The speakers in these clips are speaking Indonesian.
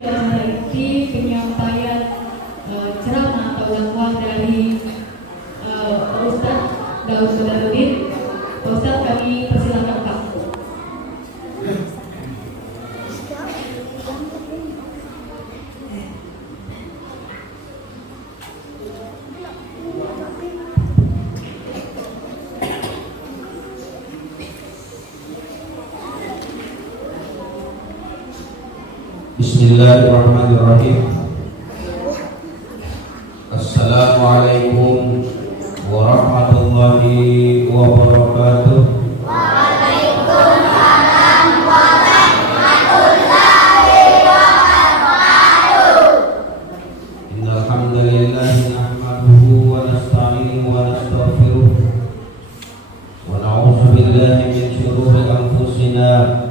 Memiliki penyampaian ceramah atau dakwah dari Ustaz Daud Kodarudin. Ustaz, kami persilakan Pak. Bismillahirrahmanirrahim. Assalamualaikum warahmatullahi wabarakatuh. Waalaikumsalam warahmatullahi wabarakatuh. Innal hamdalillah nahmaduhu wa nasta'inuhu wa nastaghfiruh wa na'udzu billahi min shururi anfusina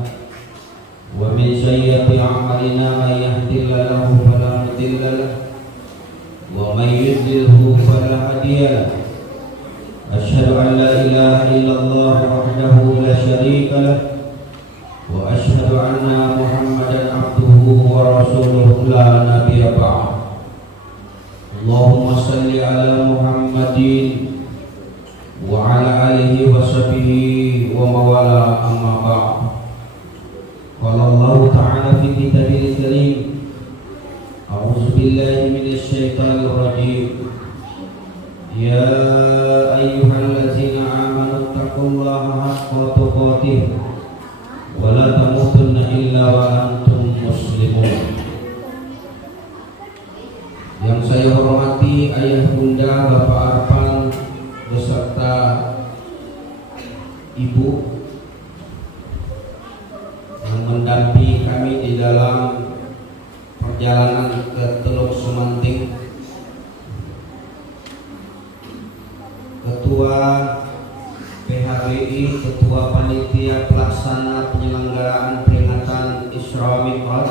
wa min sayyiati a'malina may yahdihillahu fala mudilla lahu wa may yudlilhu fala hadiya lahu. Asyhadu an la ilaha illallah wahdahu la syarika lahu wa asyhadu anna Muhammadan abduhu wa rasuluhu la nabiyya ba'd. Allahumma shalli ala Muhammadin wa ala alihi wa sahbihi wa mawala amma ba'd. Qala Allah ta'ala fi kitabil karim, a'udzu billahi minasy syaithanir rajim. Ya ayyuhallazina amanu taqullaha haqqa tuqatih wa la tamutunna illa wa antum muslimun. Yang saya hormati ayah bunda, bapak Arfan beserta ibu yang mendampingi kami di dalam perjalanan ke Teluk Sumanting, Ketua PHBI, Ketua Panitia Pelaksana Penyelenggaraan Peringatan Isra Mi'raj,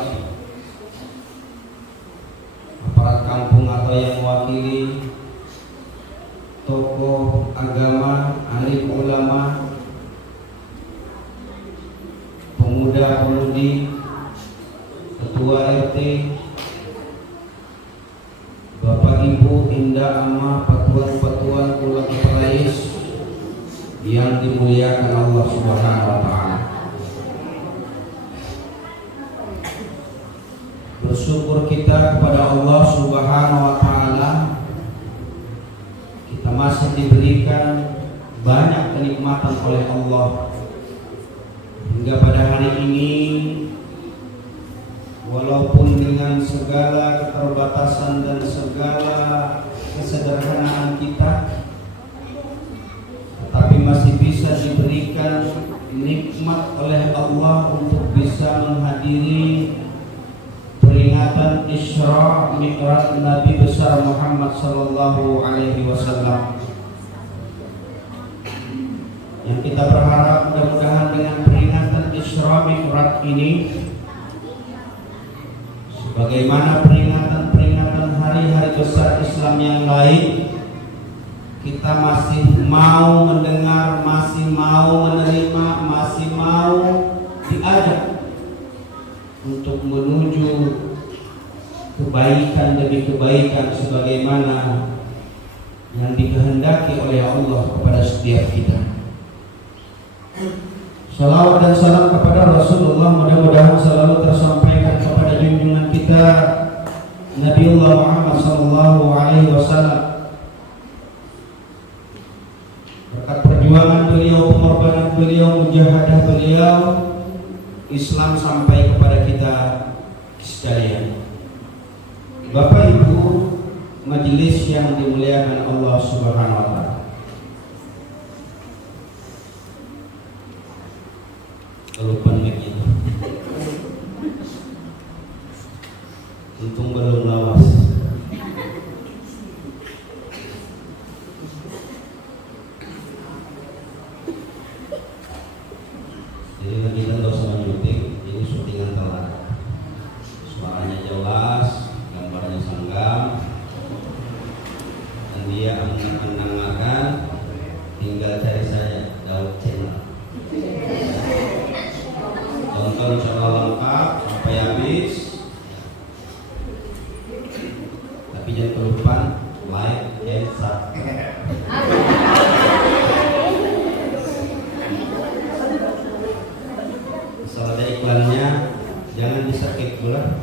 aparat kampung atau yang mewakili, tokoh agama, alim ulama, pemuda-pemudi, ketua RT, bapak ibu, indah amma, patuan-patuan, kula kepalais yang dimuliakan Allah Subhanahu wa ta'ala. Bersyukur kita kepada Allah Subhanahu wa ta'ala, kita masih diberikan banyak kenikmatan oleh Allah hingga pada hari ini. Walaupun dengan segala keterbatasan dan segala kesederhanaan kita, tetapi masih bisa diberikan nikmat oleh Allah untuk bisa menghadiri peringatan Isra Mi'raj Nabi besar Muhammad sallallahu alaihi wasallam. Yang kita berharap mudah-mudahan dengan peringatan Isra Mi'raj ini, sebagaimana peringatan-peringatan hari-hari besar Islam yang lain, kita masih mau mendengar, masih mau menerima, masih mau diajak untuk menuju kebaikan demi kebaikan sebagaimana yang dikehendaki oleh Allah kepada setiap kita. Salawat dan salam kepada Rasulullah mudah-mudahan selalu tersampaikan kepada junjungan kita Nabiullah Muhammad sallallahu alaihi wasallam. Berkat perjuangan beliau, pengorbanan beliau, mujahadah beliau, Islam sampai kepada kita sekalian. Bapak Ibu majelis yang dimuliakan Allah Subhanahu wa ta'ala, kelupaan begitu. Untung belum lawas. Jadi kita nggak usah menyuting, ini syutingan telat. Suaranya jelas, gambarnya sanggam, dan dia mendengarkan. Tinggal cari saya Daud Channel. Tonton secara lengkap sampai habis. jangan kelupaan like and subscribe. Kalau ada iklannya jangan di-skip pula.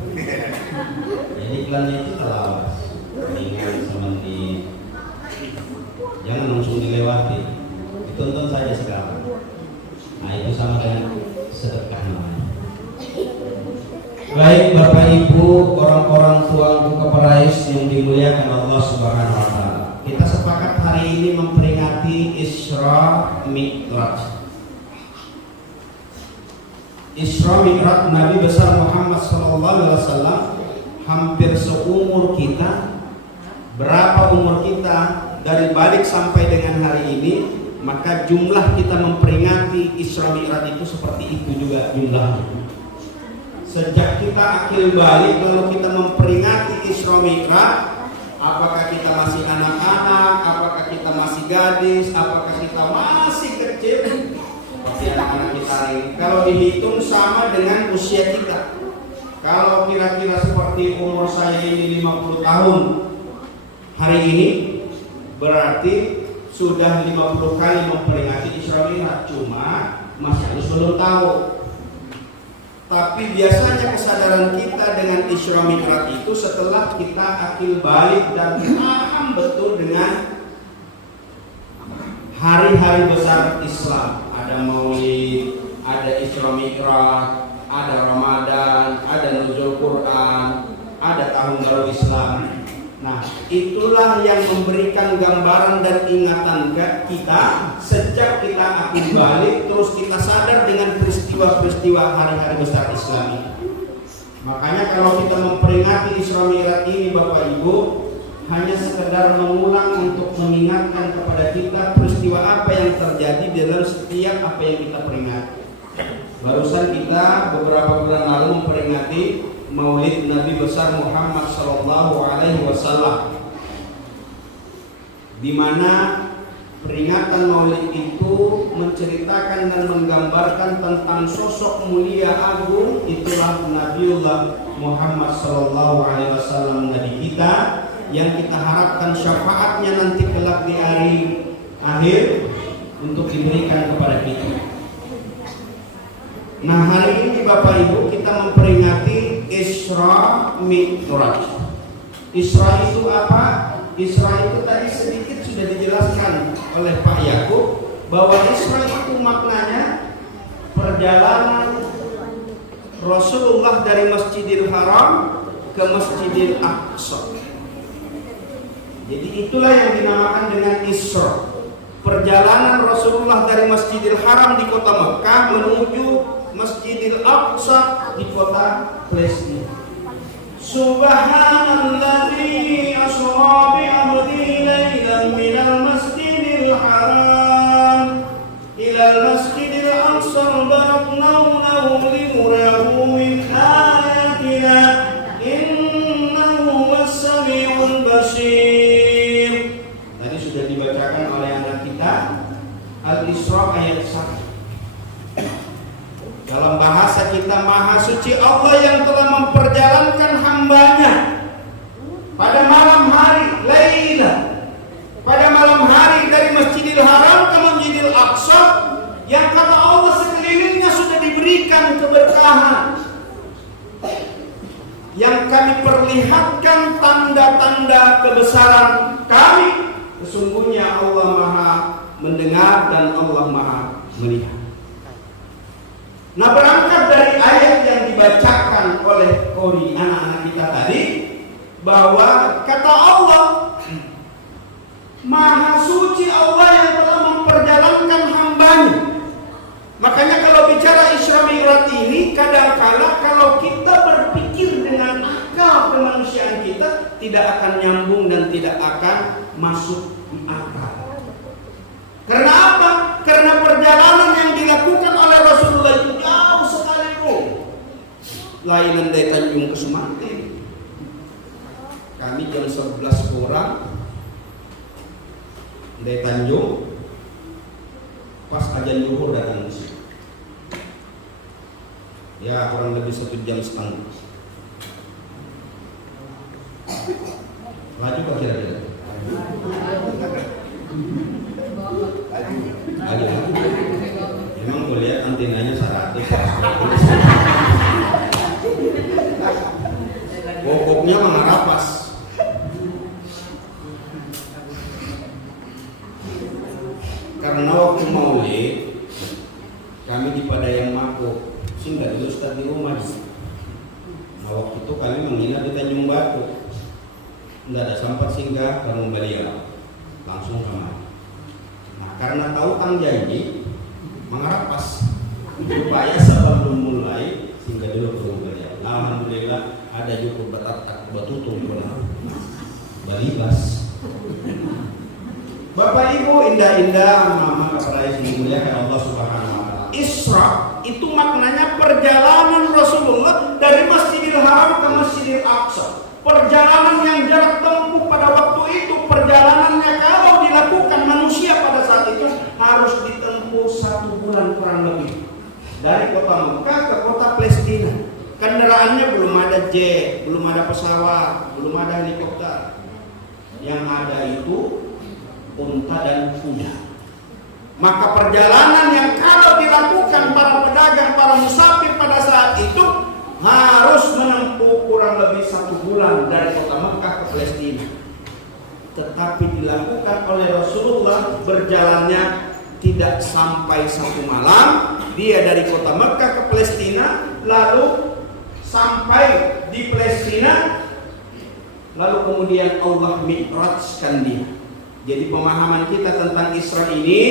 Jadi iklannya itu terlawas. Ingat sama jangan langsung dilewati. Ditonton saja sekarang. Nah itu sama dengan sedekah namanya. Baik Bapak Ibu, orang-orang tuanku keperais yang dimuliakan Allah Subhanahu wa taala. Kita sepakat hari ini memperingati Isra Mi'raj. Isra Mi'raj Nabi besar Muhammad SAW hampir seumur kita. Berapa umur kita dari balik sampai dengan hari ini, maka jumlah kita memperingati Isra Mi'raj itu seperti itu juga jumlahnya. Sejak kita akil balik lalu kita memperingati Isra Mi'raj, apakah kita masih anak-anak, apakah kita masih gadis, apakah kita masih kecil, seperti anak-anak kita ini. Kalau dihitung sama dengan usia kita. Kalau kira-kira seperti umur saya ini 50 tahun hari ini, berarti sudah 50 kali memperingati Isra Mi'raj, cuma masih harus belum tahu. Tapi biasanya kesadaran kita dengan Isra Mi'raj itu setelah kita akil balik dan paham betul dengan hari-hari besar Islam. Ada Maulid, ada Isra Mi'raj, ada Ramadan, ada Nuzul Quran, ada Tahun Baru Islam. Nah, itulah yang memberikan gambaran dan ingatan ke kita sejak kita akil balik, terus kita sadar dengan peristiwa-peristiwa hari-hari besar Islam ini. Makanya kalau kita memperingati Isra Mi'raj ini Bapak Ibu, hanya sekedar mengulang untuk mengingatkan kepada kita peristiwa apa yang terjadi dalam setiap apa yang kita peringati. Barusan kita beberapa bulan lalu memperingati Maulid Nabi besar Muhammad sallallahu alaihi wasallam, di mana peringatan Maulid itu menceritakan dan menggambarkan tentang sosok mulia agung, itulah Nabiullah Muhammad sallallahu alaihi wasallam, nabi kita yang kita harapkan syafaatnya nanti kelak di hari akhir untuk diberikan kepada kita. Nah, hari ini Bapak Ibu kita memperingati Isra Mi'raj. Isra itu apa? Isra itu tadi sedikit sudah dijelaskan oleh Pak Yakub bahwa Isra itu maknanya perjalanan Rasulullah dari Masjidil Haram ke Masjidil Aqsa. Jadi itulah yang dinamakan dengan Isra. Perjalanan Rasulullah dari Masjidil Haram di kota Mekah menuju Masjidil Aqsa di kota Palestina. Subhanalladzi asra bi 'abdihi lailan minal masjidil haram ilal masjidil aqsa baraknahu linurahu min ayatina innahu was-sami'ul basir. Tadi sudah dibacakan oleh anak kita Al-Isra ayat 1. Dalam bahasa kita, Maha Suci Allah yang telah memperjalankan hambanya pada malam hari Laila, pada malam hari dari Masjidil Haram ke Masjidil Aqsa, yang kata Allah sekelilingnya sudah diberikan keberkahan, yang kami perlihatkan tanda-tanda kebesaran kami. Sesungguhnya Allah Maha mendengar dan Allah Maha melihat. Nah, berangkat dari ayat yang dibacakan oleh qori anak-anak kita tadi, bahwa kata Allah, Maha Suci Allah yang telah memperjalankan hambanya. Makanya kalau bicara Isra Mi'raj ini, kadangkala kalau kita berpikir dengan akal kemanusiaan kita, tidak akan nyambung dan tidak akan masuk di akal. Karena apa? Karena perjalanan yang dilakukan oleh Rasulullah itu jauh sekali, lainan dari Tanjung ke Sumantin. Kami jam 11 kurang dari Tanjung, pas azan zuhur datang ke sini. Ya kurang lebih 1 jam setengah. Laju kok kira-kira? Laju. Emang gue lihat antenanya 100. Pokoknya mengarapas. Karena waktu maulid kami di Padayang Mako, singgah dulu Ustaz di rumah. Nah waktu itu kami menginap di Tanjung Batu. Nggak ada sempat singgah ke Beliau, langsung kamar. Nah karena tahu tang janji mengarapas supaya sebelum mulai singgah dulu ke Beliau. Alhamdulillah ada juga batutung balibas. Bapak Ibu indah-indah mama kepada yang dimuliakan Allah Subhanahu wa taala. Isra itu maknanya perjalanan Rasulullah dari Masjidil Haram ke Masjidil Aqsa. Perjalanan yang jarak tempuh pada waktu itu, perjalanannya kalau dilakukan manusia pada saat itu harus ditempuh 1 bulan kurang lebih. Dari kota Mekah ke kota Palestina. Kendaraannya belum ada jet, belum ada pesawat, belum ada helikopter. Yang ada itu unta dan kuda. Maka perjalanan yang kalau dilakukan para pedagang, para musafir pada saat itu harus menempuh kurang lebih 1 bulan dari kota Mekah ke Palestina. Tetapi dilakukan oleh Rasulullah berjalannya tidak sampai 1 malam. Dia dari kota Mekah ke Palestina, lalu sampai di Palestina, lalu kemudian Allah mi'rajkan dia. Jadi pemahaman kita tentang Isra ini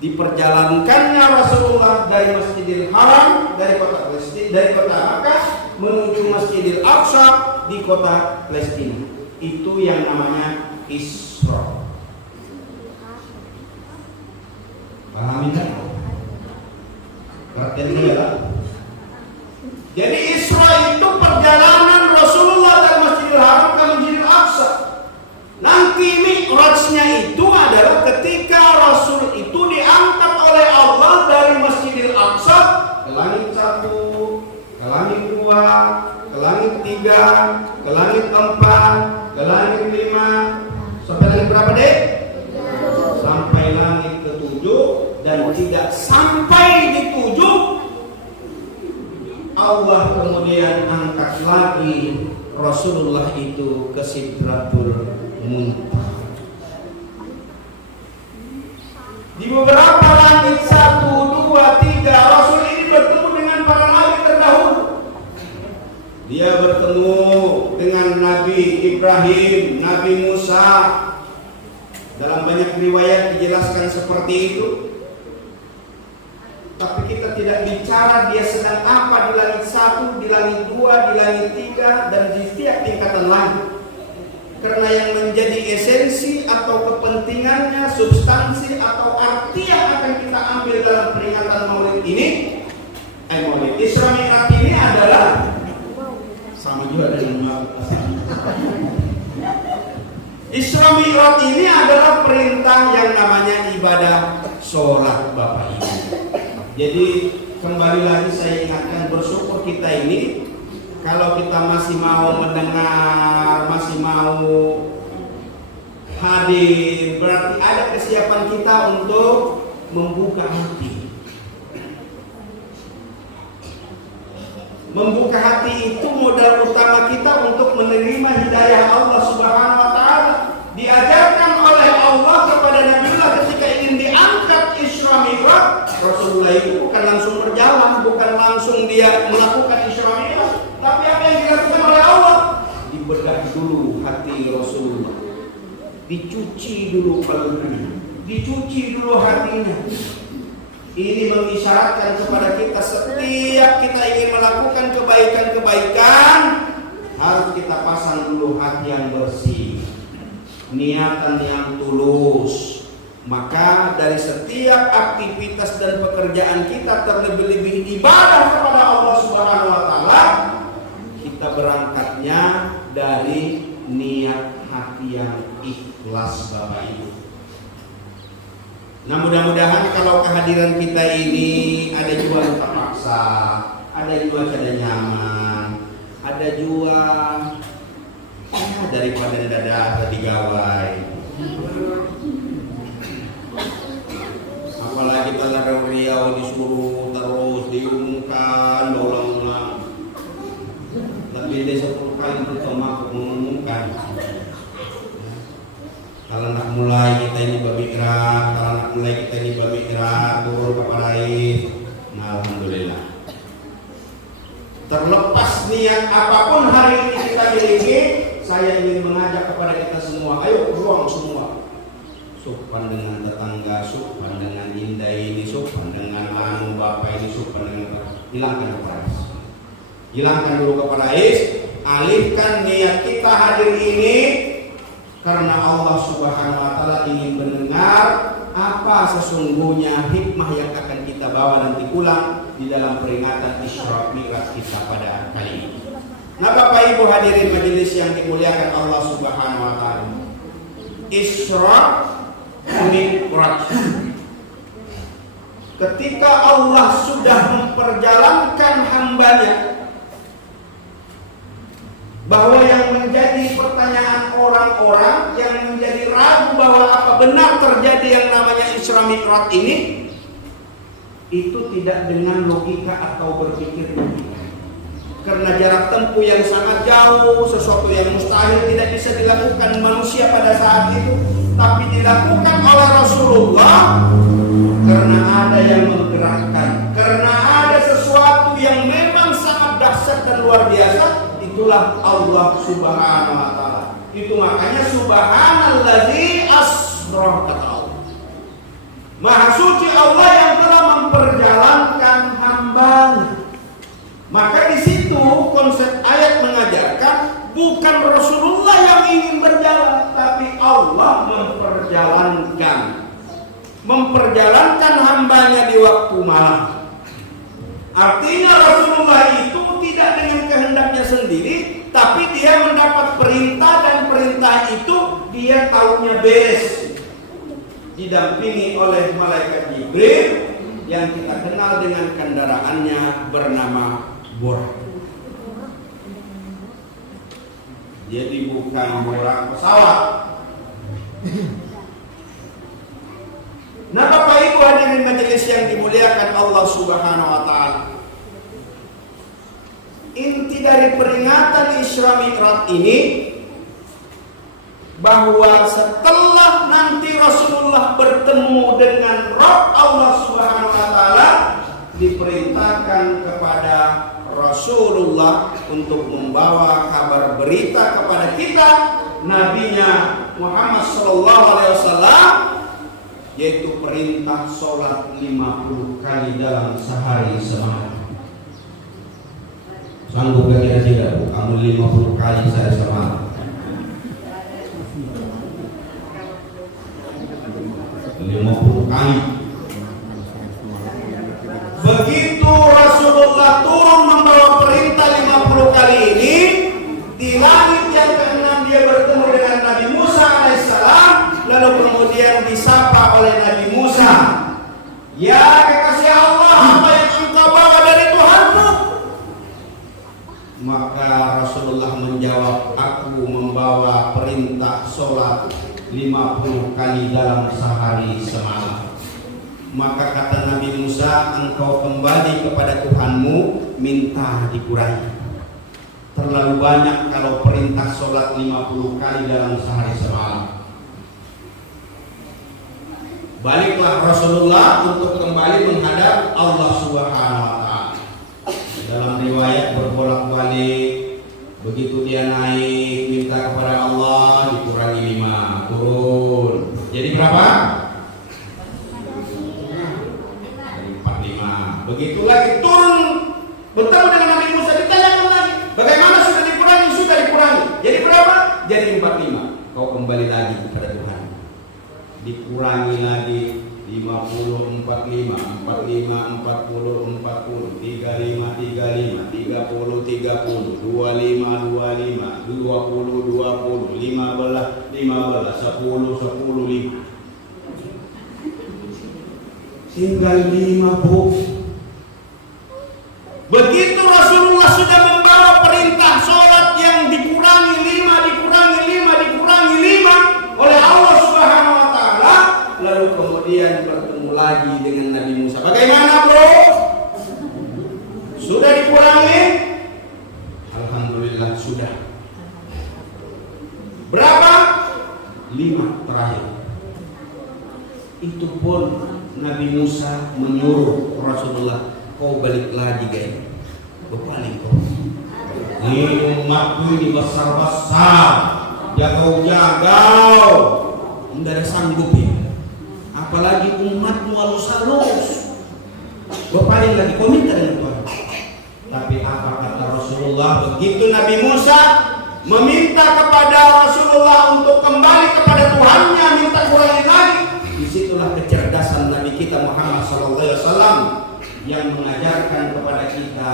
diperjalankannya Rasulullah dari Masjidil Haram, dari kota Palestina, dari kota Makkah menuju Masjidil Aqsa di kota Palestina. Itu yang namanya Isra. Pahami kan? Perhatian ya. Jadi Isra itu perjalanan Rasulullah dari Masjidil Haram ke Masjidil Aqsa. Nanti mi'rajnya itu adalah ketika Rasul itu diangkat oleh Allah dari Masjidil Aqsa ke langit 1, ke langit 2, ke langit 3, ke langit 4, ke langit 5, sampai langit berapa deh? Sampai langit ke-7, dan tidak sampai di 7 Allah kemudian angkat lagi Rasulullah itu ke Sidratul Muntaha. Di beberapa langit 1, 2, 3 Rasul ini bertemu dengan para nabi terdahulu. Dia bertemu dengan Nabi Ibrahim, Nabi Musa. Dalam banyak riwayat dijelaskan seperti itu. Tapi kita tidak bicara dia sedang apa di langit 1, di langit 2, di langit 3, dan di setiap tingkatan langit. Karena yang menjadi esensi atau kepentingannya, substansi atau arti yang akan kita ambil dalam peringatan Maulid ini, Maulid Isra Mi'raj ini adalah sama juga dengan Isra Mi'raj ini adalah perintah yang namanya ibadah sholat Bapak Ibu. Jadi kembali lagi saya ingatkan, bersyukur kita ini kalau kita masih mau mendengar, masih mau hadir, berarti ada kesiapan kita untuk membuka hati. Membuka hati itu modal utama kita untuk menerima hidayah Allah Subhanahu wa taala. Diajarkan oleh Allah kepada Nabiullah ketika ingin diangkat Isra Mi'raj, Rasulullah itu bukan langsung berjalan, bukan langsung dia melakukan Isra Mi'raj, tapi apa yang dilakukan oleh Allah? Dibedah dulu hati Rasulullah, dicuci dulu kalbunya, dicuci dulu hatinya. Ini mengisyaratkan kepada kita setiap kita ingin melakukan kebaikan-kebaikan harus kita pasang dulu hati yang bersih, niatan yang tulus. Maka dari setiap aktivitas dan pekerjaan kita, terlebih-lebih ibadah kepada Allah Subhanahu wa taala, kita berangkatnya dari niat hati yang ikhlas Bapak Ibu. Nah, mudah-mudahan kalau kehadiran kita ini ada juga yang terpaksa, ada juga ada nyaman, ada juga daripada dada digawai. Apalagi Tanah Riau disuruh terus diumumkan berulang-ulang. Lebih dari 10 kali terutama mengumumkan. Kalau nak mulai kita ini berbicara, kalau nak mulai kita ini berbicara, turun kepada air. Nah, alhamdulillah. Terlepas niat apapun hari ini kita miliki, saya ingin mengajak kepada kita semua, ayo ruang semua. Sopan dengan tetangga, sopan dengan indah ini, sopan dengan anu bapak ini, sopan dengan hilangkan keparais. Hilangkan dulu keparais, alihkan niat kita hadir ini karena Allah Subhanahu wa taala ingin mendengar apa sesungguhnya hikmah yang akan kita bawa nanti pulang di dalam peringatan Isra Mi'raj kita pada kali ini. Nah, Bapak Ibu hadirin majelis yang dimuliakan Allah Subhanahu wa taala. Isra Mi'raj. Ketika Allah sudah memperjalankan hambanya, bahwa yang menjadi pertanyaan orang-orang yang menjadi ragu bahwa apa benar terjadi yang namanya Isra Mi'raj ini, itu tidak dengan logika atau berpikir logika. Karena jarak tempuh yang sangat jauh, sesuatu yang mustahil tidak bisa dilakukan manusia pada saat itu, tapi dilakukan oleh Rasulullah karena ada yang menggerakkan, karena ada sesuatu yang memang sangat dahsyat dan luar biasa. Itulah Allah Subhanahu wa taala. Itu makanya subhanallazi asra kata Allah. Maha suci Allah yang telah memperjalankan hambanya. Maka di situ konsep ayat mengajarkan bukan Rasulullah yang ingin berjalan, tapi Allah memperjalankan hambanya di waktu malam. Artinya Rasulullah itu tidak dengan kehendaknya sendiri, tapi dia mendapat perintah dan perintah itu dia taunya beres. Didampingi oleh malaikat Jibril yang kita kenal dengan kendaraannya bernama Buraq. Jadi bukan Buraq pesawat. Nah, Bapak Ibu hadirin majelis yang dimuliakan Allah Subhanahu wa taala. Inti dari peringatan Isra Mi'raj ini bahwa setelah nanti Rasulullah bertemu dengan Rabb Allah Subhanahu wa taala, diperintahkan kepada Rasulullah untuk membawa kabar berita kepada kita nabinya Muhammad sallallahu alaihi wasallam, yaitu perintah sholat 50 kali dalam sehari semalam. Sanggup gak kira-kira Bu, kamu 50 kali sehari semalam? 50 kali. Begitu Rasulullah turun membawa perintah 50 kali ini, di langit yang ke-6 dia bertemu dengan Nabi Musa alaihissalam, lalu kemudian disapa oleh Nabi Musa, "Ya kekasih Allah, apa yang engkau bawa dari Tuhanmu?" Maka Rasulullah menjawab, "Aku membawa perintah sholat 50 kali dalam sehari semalam." Maka kata Nabi Musa, "Engkau kembali kepada Tuhanmu, minta dikurangi. Terlalu banyak kalau perintah sholat 50 kali dalam sehari semalam." Baliklah Rasulullah untuk kembali menghadap Allah Subhanahu wa taala. Dalam riwayat berbolak-balik, begitu dia naik minta kepada Allah, dikurangi 5, turun. Jadi berapa? Jadi 45. Begitu lagi turun, bertemu dengan Nabi Musa, ditanyakan lagi, bagaimana sudah dikurangi? Sudah dikurangi. Jadi berapa? Jadi 45. Kau kembali lagi kepada Tuhan. Dikurangi lagi 50, 45, 45, 40, 40, 35, 35, 30, 30, 25, 25, 20, 20, 15, 15, 10, 10, 5. Tinggal 5 Bu. Begitu Rasulullah sudah membawa perintah sholat yang dikurangi 5, dikurangi kita. Berapa? 5 terakhir. Itu pun Nabi Musa menyuruh Rasulullah, kau balik lagi guys, berbalik kau. Ini umatku ini besar-besar, jagau-jagau, tidak ada sanggup ya. Apalagi umatmu halus-halus, berbalik lagi, kau minta dengan Tuhan. Tapi apa kata Rasulullah? Begitu Nabi Musa meminta kepada Rasulullah untuk kembali kepada Tuhannya, minta kurangi lagi. Disitulah kecerdasan Nabi kita Muhammad SAW yang mengajarkan kepada kita.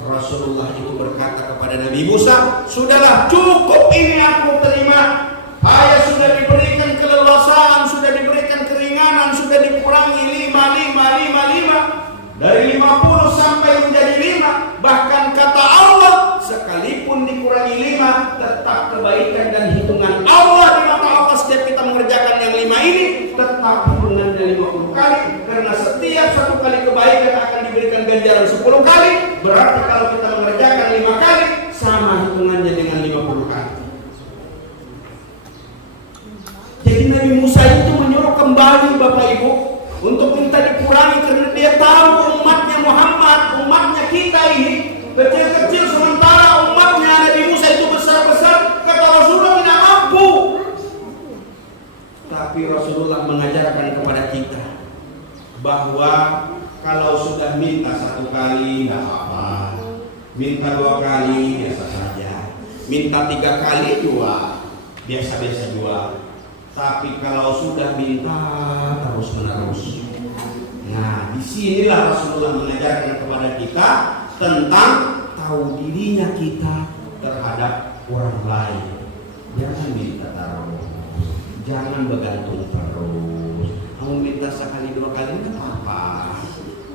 Rasulullah itu berkata kepada Nabi Musa, sudahlah cukup ini aku terima. Saya sudah diberikan keleluasaan, sudah diberikan keringanan, sudah dikurangi 5. Dari 50 sampai menjadi 5. Bahkan kata Allah, sekalipun dikurangi 5, tetap kebaikan dan hitungan Allah di mata Allah setiap kita mengerjakan yang 5 ini tetap hitungannya 50 kali. Karena setiap satu kali kebaikan akan diberikan ganjaran 10 kali. Berarti kalau kita mengerjakan 5 kali, sama hitungannya dengan 50 kali. Jadi Nabi Musa itu menyuruh kembali Bapak Ibu untuk minta dikurangi karena dia tahu umatnya Muhammad, umatnya kita ini kecil-kecil sementara umatnya Nabi Musa itu besar-besar. Kata Rasulullah tidak mampu. Tapi Rasulullah mengajarkan kepada kita bahwa kalau sudah minta 1 kali tidak apa-apa, minta 2 kali biasa saja, minta 3 kali juga biasa-biasa juga. Tapi kalau sudah minta terus-menerus, nah disinilah Rasulullah mengajarkan kepada kita tentang tahu dirinya kita terhadap orang lain. Jangan minta terus, jangan bergantung terus. Kamu minta sekali 2 kali tidak apa-apa,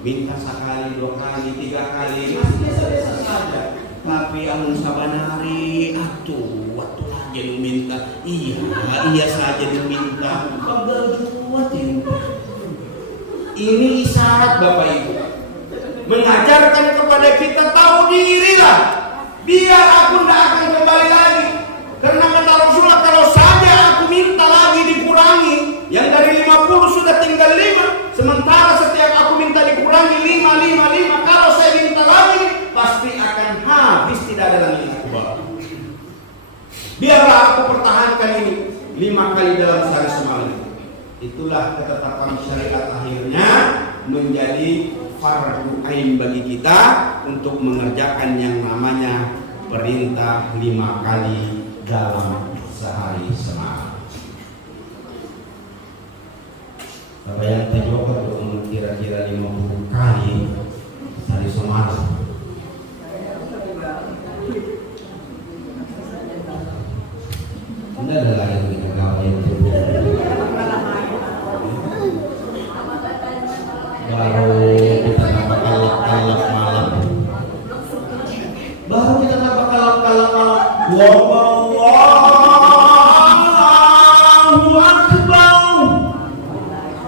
minta sekali 2 kali 3 kali masih biasa-biasa saja. Tapi amun sabanari atuh waktu lagi lu minta, iya saja lu minta, bagal juat ini isyarat Bapak Ibu mengajarkan kepada kita tahu dirilah, biar aku tidak akan kembali lagi. Karena kata Rasulullah, kalau saja aku minta lagi dikurangi, yang dari 50 sudah tinggal 5, sementara setiap aku minta dikurangi 5. Kalau saya minta lagi pasti akan habis, tidak ada lagi yang aku bawa. Biarlah aku pertahankan ini 5 kali dalam sehari semalam. Itulah ketetapan syariat akhirnya menjadi fardu ain bagi kita untuk mengerjakan yang namanya perintah 5 kali dalam sehari semalam. Apa yang terjawab untuk kira-kira 50 kali sehari semalam. Tidak ada lagi kita kawal yang terbuka. Baru kita tambah kalap-kalap malam. Baru kita tambah kalap-kalap malam. Wallahu akbar.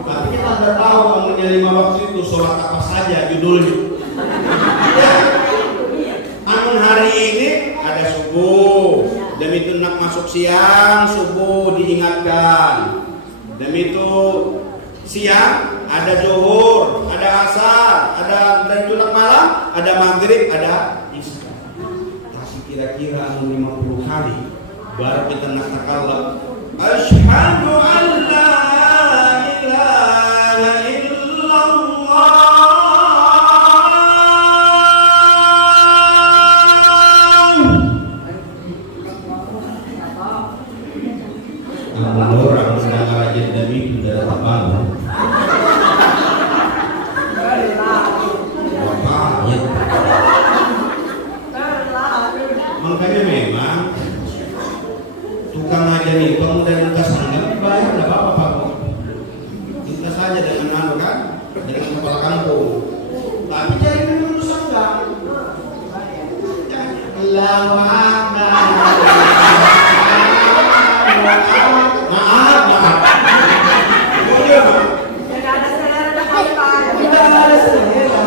Tapi kita tidak tahu namanya 5 waktu itu sholat apa saja judulnya. Namun hari ini ada subuh. Demi itu nak masuk siang, subuh diingatkan. Demi itu siang ada zuhur, ada asar, ada dari itu nak malam, ada maghrib, ada isya. Tapi kira-kira 50 kali baru kita nak takallaf. Asyhadu an la ilaha illallah. Orang sedang rajin demi tidak dapat bangun. Makanya memang tukang ajar itu mudah minta sangat dibayar, tidak apa-apa Pak. Minta saja dengan anu kan, dengan kepala kampung. Tapi cari dulu sanggah. Allahu Akbar. Maaf. Tidak ada selera.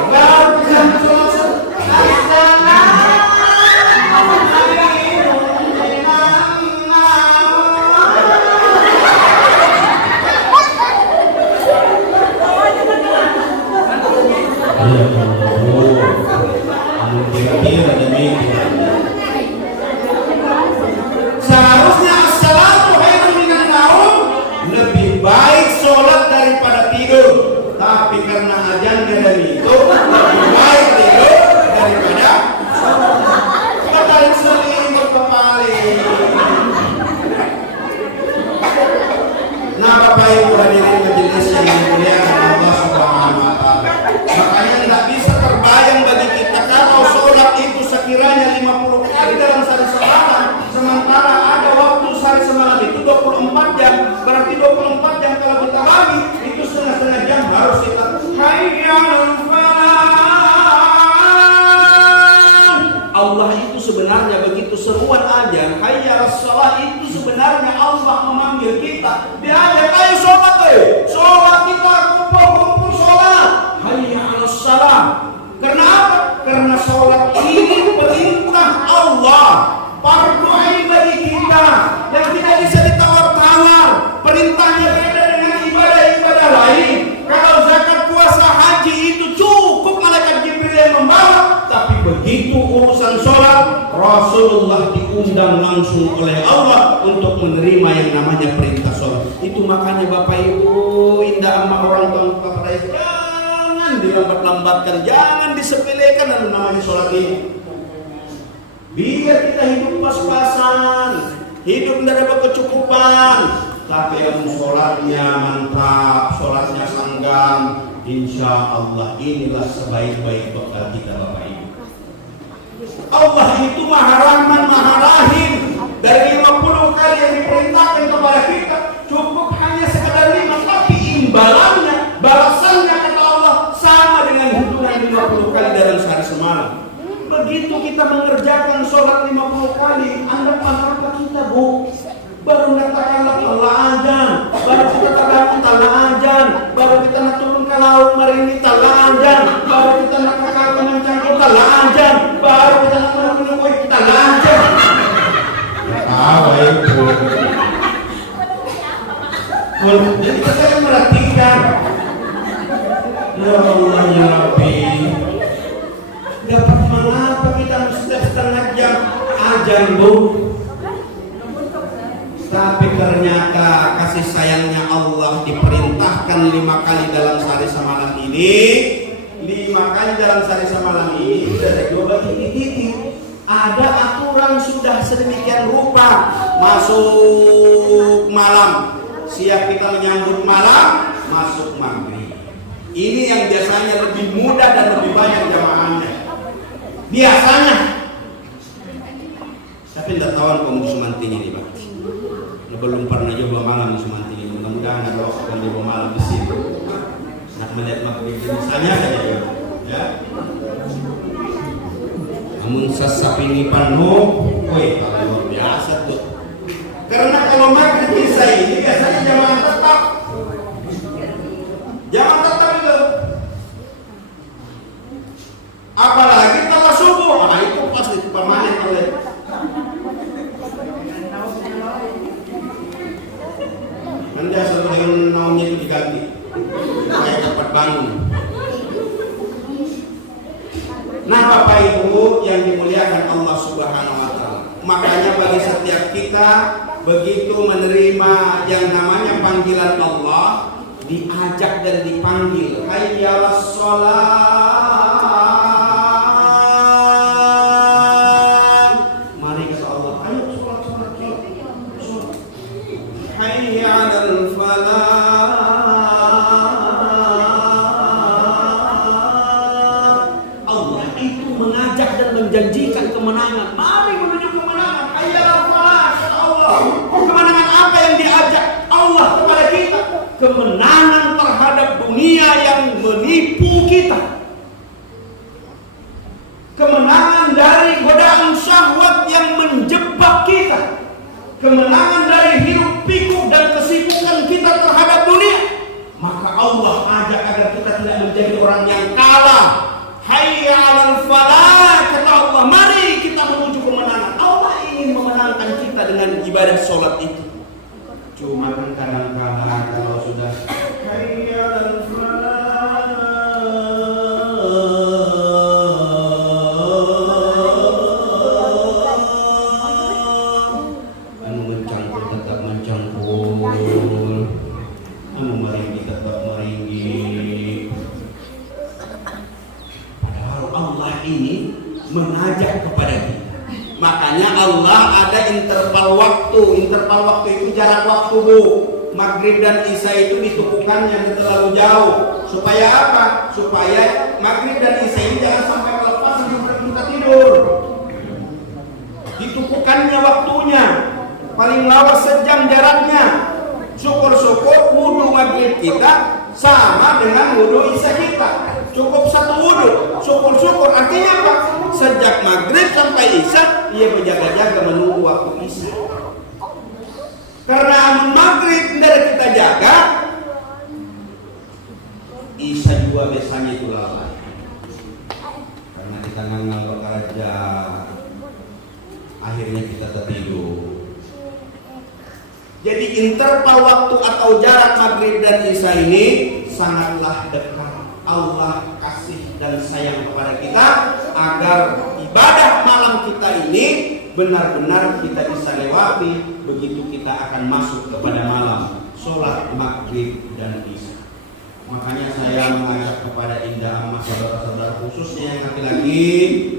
Enggak Kira-kira demikian. Seharusnya as-salatu khairun minan naum, lebih baik sholat daripada tidur. Tapi karena ajannya dari itu, lebih baik tidur daripada sholat. Kata yang selimut kepali. Nah, Bapak Ibu hadirin majelis yang dimuliakan Allah Subhanahu wa taala. Makanya tidak bisa terbayang bagi kita kalau sholat itu sekiranya 50 kali dalam sehari semalam, sementara ada waktu sehari semalam itu 24 jam. Berarti 24 jam kalau kita bagi itu setengah-setengah jam harus kita hayya 'alal falah. Allah itu sebenarnya begitu seruan aja, hayya 'alas shalah itu sebenarnya Allah memanggil kita. Dia ajak, ayo sholat sholat kita kumpul sholat. Hayya 'alas shalah. Karena apa? Karena sholat ini perintah Allah, fardu ain bagi kita yang tidak bisa ditawar-tawar. Perintahnya beda dengan ibadah-ibadah lain. Kalau zakat, puasa, haji itu cukup malaikat Jibril yang membawa. Tapi begitu urusan sholat, Rasulullah diundang langsung oleh Allah untuk menerima yang namanya perintah sholat. Itu makanya Bapak Ibu, indah sama orang tua pada jangan dilambat-lambatkan, jangan disepelekan dalam namanya sholat ini. Biar kita hidup pas-pasan, hidup tidak ada kecukupan. Tapi yang sholatnya mantap, sholatnya sanggam, insya Allah inilah sebaik-baik bekal kita Bapak Ibu. Allah itu Maha Rahman, Maha Rahim. Dari 50 kali yang diperintahkan kepada kita, cukup hanya sekadar 5, tapi imbalannya, balasannya kata Allah sama dengan hitungan 50 kali dalam sehari semalam. Begitu kita mengerjakan sholat 50 kali, anggap kita Bu, baru katakanlah Allah ajan, baru kita tabakan Allah ajan, baru kita nak turun ke laut marini Allah ajan, baru kita nak ke kapal mencangkul Allah ajan, baru kita nak menunggu kita Allah ajan. Itu. Jadi kita merhatikan. Ya Allah ya Rabbi. Dapat mengapa kita setiap setengah jam ajan Bu? Tapi ternyata kasih sayangnya Allah diperintahkan 5 kali dalam sehari semalam ini. 5 kali dalam sehari semalam ini sudah ada 2 bagi titik. Ada aturan sudah sedemikian rupa. Masuk malam, siap kita menyambut malam, masuk maghrib. Ini yang biasanya lebih mudah dan lebih banyak jamaahnya. Biasanya. Tapi tidak tahu kamu semantinya nih Pak. Belum pernah coba malam semanti ini. Mudah-mudahan ada waktu yang coba malam di situ. Nak melihat maghrib misalnya saja ya. Namun sesapini penuh, woi luar biasa tuh. Karena kalau maghrib bisa ini biasanya jamaah tetap. Jamaah tetap itu. Apalagi setelah subuh, itu pasti permanen oleh. Nanti asal yang naumnya itu diganti supaya cepat bangun. Nah Bapak Ibu yang dimuliakan Allah Subhanahu wa taala, makanya bagi setiap kita begitu menerima yang namanya panggilan Allah, diajak dan dipanggil, hayya 'alas shalah. Mari kata Allah, ayo sholat. Hayya 'alal falah. Allah itu mengajak dan menjanjikan kemenangan. Mari menuju kemenangan. Hayya 'alal falah kata Allah. Kemenangan apa yang diajak Allah kepada kita? Kemenangan terhadap dunia yang menipu kita. Kemenangan dari godaan syahwat yang menjebak kita. Kemenangan dari hiruk pikuk dan kesibukan kita terhadap dunia. Maka Allah ajak agar kita tidak menjadi orang yang kalah. Hayya 'alal falah kata Allah, mari kita menuju kemenangan. Allah ingin memenangkan kita dengan ibadah sholat itu. Cuma kan kadang-kadang kalau sudah hayya 'alal falah Allah ini mengajak kepada kita. Makanya Allah ada interval waktu. Interval waktu itu jarak waktu, Bu. Maghrib dan Isya itu ditukukan yang terlalu jauh. Supaya apa? Supaya Maghrib dan Isya ini jangan sampai melepas sampai kita tidur. Ditukukannya waktunya. Paling lawas sejam jaraknya. Syukur-syukur wudhu Maghrib kita sama dengan wudhu Isya kita. Cukup satu wudhu. Syukur-syukur artinya apa? Sejak Maghrib sampai Isya dia berjaga-jaga menunggu waktu Isya. Karena amun Maghrib tidak kita jaga, Isya juga biasanya itu lalai. Karena kita ngangal bekerja, akhirnya kita tertidur. Jadi interval waktu atau jarak Maghrib dan Isya ini sangatlah dekat. Allah kasih dan sayang kepada kita agar ibadah malam kita ini benar-benar kita bisa lewati begitu kita akan masuk kepada malam sholat Maghrib dan Isya. Makanya saya mengajak kepada Indah Amma, saudara-saudara khususnya yang laki-laki,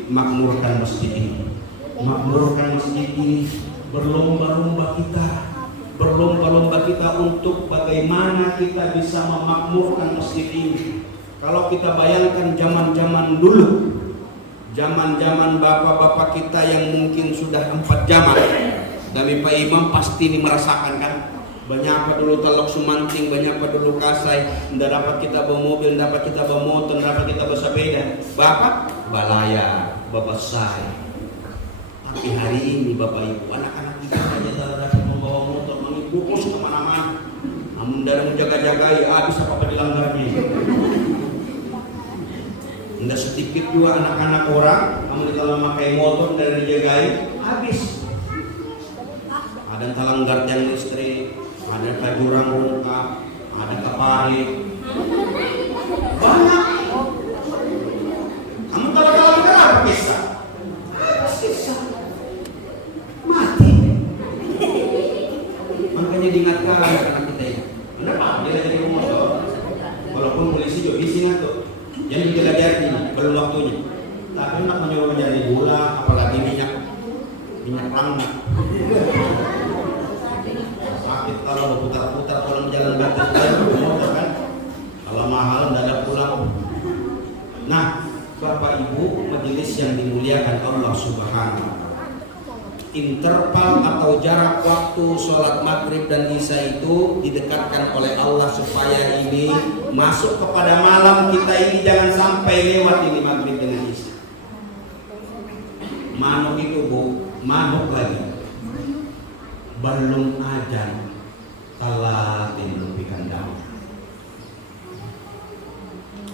makmurkan masjid ini. Makmurkan masjid ini. Berlomba-lomba kita untuk bagaimana kita bisa memakmurkan masjid ini. Kalau kita bayangkan zaman-zaman dulu, zaman-zaman bapak-bapak kita yang mungkin sudah 4 zaman, dari Pak Imam pasti ini merasakan kan. Banyak apa dulu telok sumanting, banyak apa dulu kasai, tidak dapat kita bawa mobil, tidak dapat kita bawa motor, tidak dapat kita bersepeda. Bapak balaya, bapak saya. Tapi hari ini bapak ibu, anak-anak kita hanya dapat membawa motor, mengikukus kemana-mana. Namun dari menjaga-jagai, habis apa dilanggarnya. Tidak sedikit juga anak-anak orang, namun kalau memakai motor dari dijagai, habis. Ada talanggar yang listrik, ada kajurang rungkap, ada kaparik, banyak. Kamu kalau apa bisa? Sisa mati. Makanya diingatkan anak kita ini. Kenapa dia jadi motor? Walaupun polisi juga bising tuh. Yang kita lihat ini belum waktunya. Tapi nak mencoba menjadi gula, apalagi minyak tanah. Sakit kalau berputar-putar kalau jalan batas motor kan. Kalau mahal tidak ada pulang. Nah, Bapak Ibu majelis yang dimuliakan Allah Subhanahu wa taala. Interval atau jarak waktu sholat Maghrib dan Isya itu didekatkan oleh Allah supaya ini masuk kepada malam kita ini, jangan sampai lewat ini Maghrib dengan Isya. Manuk itu Bu, manuk lagi belum ajan talatin lebih kandang.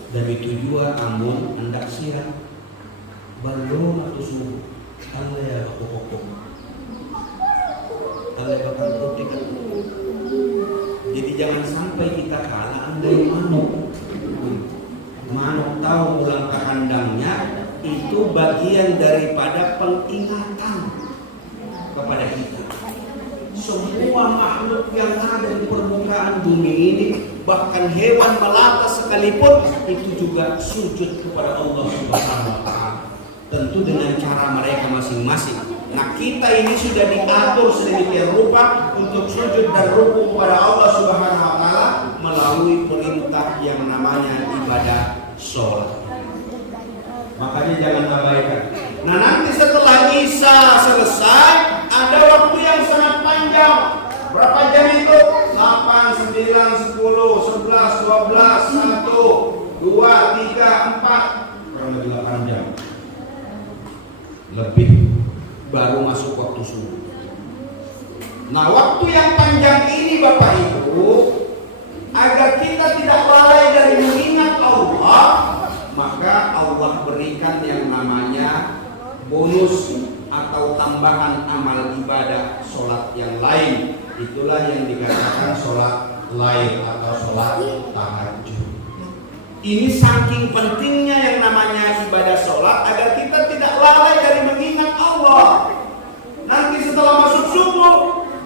Dan itu juga amun hendak siang belum atau subuh Allah ya pokok. Jadi jangan sampai kita kalah andai manuk. Manuk tahu pulang ke kandangnya itu bagian daripada pengingatan kepada kita. Semua makhluk yang ada di permukaan bumi ini, bahkan hewan melata sekalipun, itu juga sujud kepada Allah Subhanahu wa taala. Tentu dengan cara mereka masing-masing. Nah, kita ini sudah diatur sedemikian rupa untuk sujud dan rukuk kepada Allah Subhanahu wa taala melalui perintah yang namanya ibadah sholat. Makanya jangan abaikan. Nah, nanti setelah Isya selesai ada waktu yang sangat panjang. Berapa jam itu? 8, 9, 10, 11, 12, 1, 2, 3, 4. Kurang lebih 8 jam. Lebih baru masuk waktu subuh. Nah, waktu yang panjang ini Bapak Ibu, agar kita tidak lalai dari mengingat Allah, maka Allah berikan yang namanya bonus atau tambahan amal ibadah sholat yang lain. Itulah yang dikatakan sholat lain atau sholat tahajud. Ini saking pentingnya yang namanya ibadah sholat agar kita tidak lalai dari mengingat Allah. Nanti setelah masuk subuh,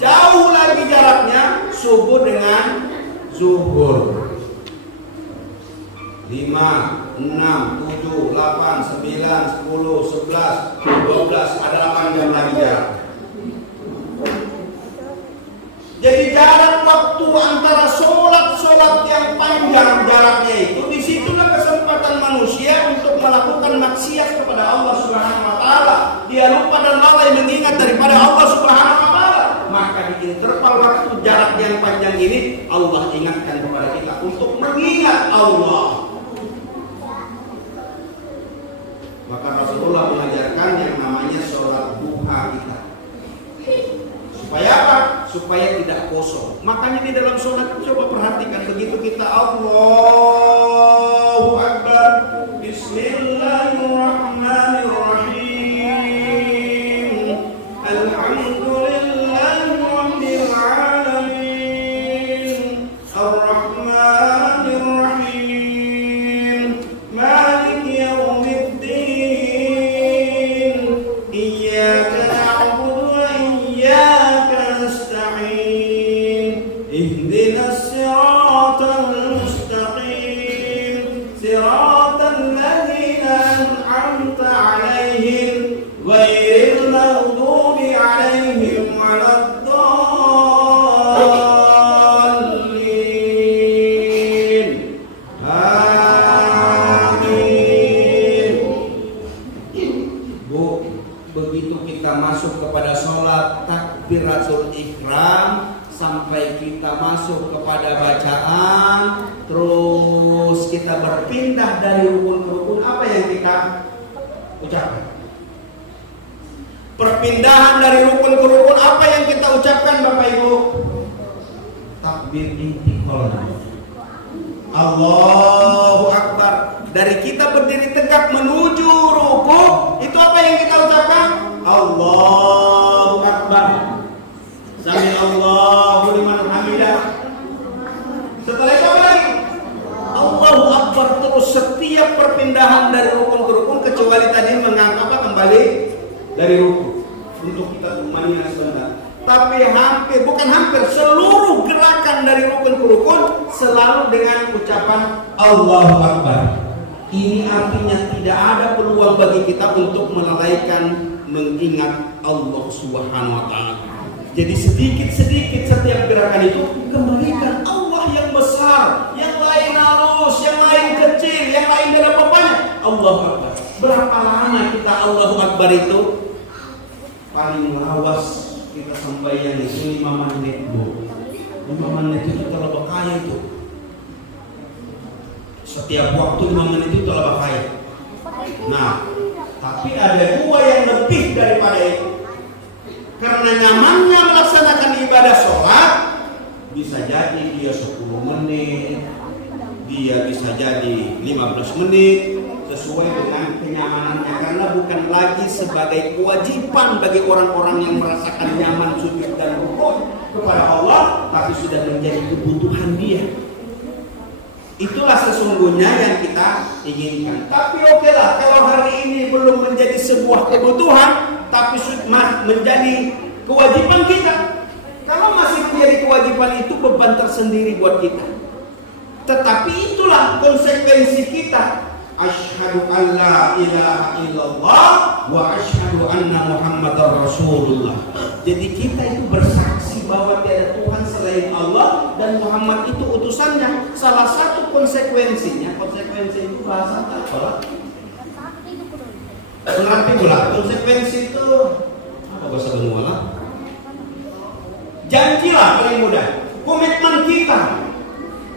jauh lagi jaraknya subuh dengan zuhur. 5, 6, 7, 8, 9, 10, 11, 12, ada 8 jam lagi jarak. Jadi jarak waktu antara sholat yang panjang jaraknya itu, disitulah kesempatan manusia untuk melakukan maksiat kepada Allah Subhanahu Wa Taala. Dia lupa dan lalai mengingat daripada Allah Subhanahu Wa Taala. Maka di interval waktu jarak yang panjang ini, Allah ingatkan kepada kita untuk mengingat Allah. Maka Rasulullah mengajarkan yang namanya sholat duha kita. Supaya apa? Supaya tidak kosong. Makanya di dalam sholat coba perhatikan, begitu kita Allahu Akbar, Bismillahirrahmanirrahim, Alhamdulillahi Rabbil Alamin, Ar-Rahmanir Rahim, Maliki Yawmiddin, Iyyaka na'budu wa iyyaka اهدنا الصراط المستقيم صراط الذين أنعمت عليهم غير المغضوب عليهم ولا الضالين آمين. Bu, begitu kita masuk kepada sholat takbiratul ihram sampai kita masuk kepada bacaan, terus kita berpindah dari rukun ke rukun, apa yang kita ucapkan? Perpindahan dari rukun ke rukun, apa yang kita ucapkan Bapak Ibu? Takbir intiqal. Allahu Akbar. Dari kita berdiri tegak menuju rukuk, itu apa yang kita ucapkan? Allahu Akbar. Sami Allahu liman hamidah. Setelah itu apa lagi? Allahu Akbar terus setiap perpindahan dari rukun ke rukun, kecuali tadi mengangkat kembali dari rukun untuk kita tumanina sebentar. Tapi bukan hampir seluruh gerakan dari rukun ke rukun selalu dengan ucapan Allahu Akbar. Ini artinya tidak ada peluang bagi kita untuk melalaikan mengingat Allah Subhanahu wa taala. Jadi sedikit-sedikit setiap gerakan itu kembalikan Allah yang besar, yang lain halus, yang lain kecil, yang lain tidak apa-apanya. Allahu Akbar. Berapa lama kita Allahu Akbar itu? Paling lawas kita sampai yang itu 5 menit, Bu. 5 menit itu terlalu kaya itu. Setiap waktu 5 menit itu terlalu kaya. Nah, tapi ada 2 yang lebih daripada itu. Karena nyamannya melaksanakan ibadah sholat, bisa jadi dia 10 menit, dia bisa jadi 15 menit, sesuai dengan kenyamanannya. Karena bukan lagi sebagai kewajiban bagi orang-orang yang merasakan nyaman sujud dan rukuk kepada Allah, tapi sudah menjadi kebutuhan dia. Itulah sesungguhnya yang kita inginkan. Tapi okelah, kalau hari ini belum menjadi sebuah kebutuhan, tapi menjadi kewajiban kita. Kalau masih menjadi kewajiban, itu beban tersendiri buat kita. Tetapi itulah konsekuensi kita. Asyhadu an la ilaha illallah wa asyhadu anna Muhammadar Rasulullah. Jadi kita itu bersaksi bahwa tiada Tuhan selain Allah dan Muhammad itu utusannya. Salah satu konsekuensi itu bahasa apa? Mengerti pula konsekuensi itu apa bahasa benua lah? Janjilah paling mudah. Komitmen kita.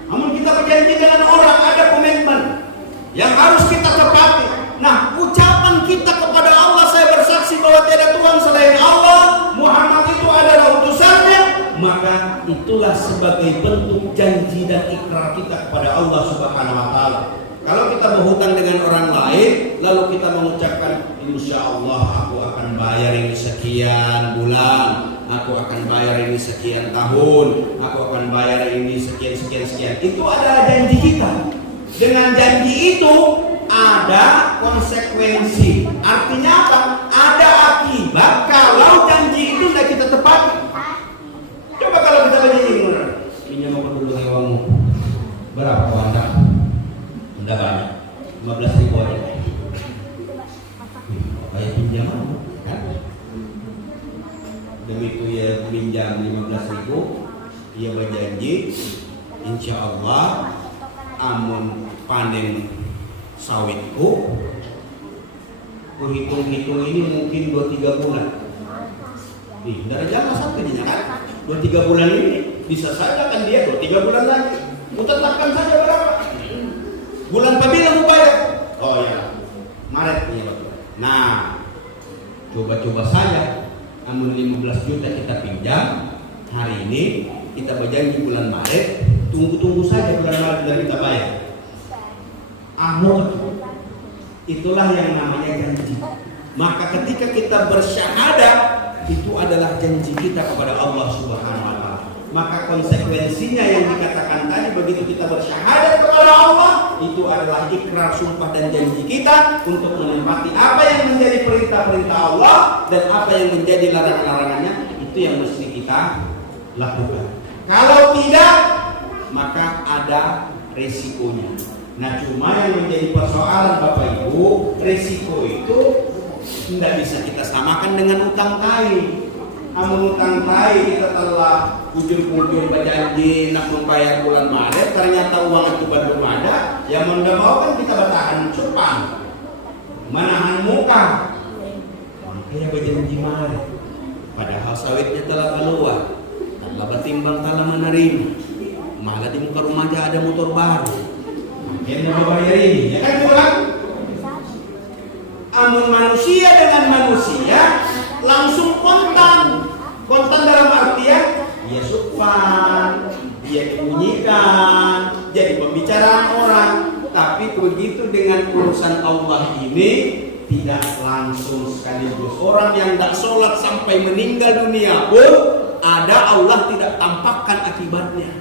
Namun kita berjanji dengan orang, ada komitmen yang harus kita tepati. Nah, ucapan kita kepada Allah, saya bersaksi bahwa tiada Tuhan selain Allah, Muhammad itu adalah utusannya, maka itulah sebagai bentuk janji dan ikrar kita kepada Allah Subhanahu wa taala. Kalau kita berhutang dengan orang lain, lalu kita mengucapkan, insya Allah aku akan bayar ini sekian bulan, aku akan bayar ini sekian tahun, aku akan bayar ini sekian. Itu adalah janji kita. Dengan janji itu ada konsekuensi. Artinya apa? Ada akibat kalau janji itu tidak kita tepati. Coba kalau kita berjanji, pinjam aku dulu hewanmu. Berapa Anda? Tidak banyak. 15 begitu ya pinjam 15.000, ia berjanji insya Allah amun panen sawitku hitung-hitung ini mungkin 2-3 bulan. Dari jam satu ini kan 2-3 bulan ini bisa saja kan dia 2-3 bulan lagi. Tetapkan saja berapa bulan apabila mau bayar. Oh ya, Maret nih. Nah, coba-coba saja. Amun 15 juta kita pinjam hari ini, kita berjanji bulan Maret, tunggu saja bulan Maret dan kita bayar. Itulah yang namanya janji. Maka ketika kita bersyahadat, itu adalah janji kita kepada Allah Subhanahu wa taala. Maka konsekuensinya yang dikatakan tadi, begitu kita bersyahadat kepada Allah, itu adalah ikrar, sumpah dan janji kita untuk menempati apa yang menjadi perintah-perintah Allah dan apa yang menjadi larangan-larangannya. Itu yang mesti kita lakukan. Kalau tidak, maka ada resikonya. Nah, cuma yang menjadi persoalan Bapak Ibu, resiko itu tidak bisa kita samakan dengan utang tai. Amun utang tai kita telah ujung-ujung berjanji nak membayar bulan Maret, ternyata uang itu belum ada, ya mau nggak mau kan kita bertahan cepat, menahan muka, makanya berjanji Maret. Padahal sawitnya telah keluar, telah bertimbang, telah menerima, malah di muka rumah aja ada motor baru. Yang mau bayar ini, ya kan bukan? Amun manusia dengan manusia langsung kontan dalam artian dia supan, dia bunyikan, jadi pembicaraan orang. Tapi begitu dengan urusan Allah ini tidak langsung sekaligus. Orang yang tidak sholat sampai meninggal dunia pun ada, Allah tidak tampakkan akibatnya.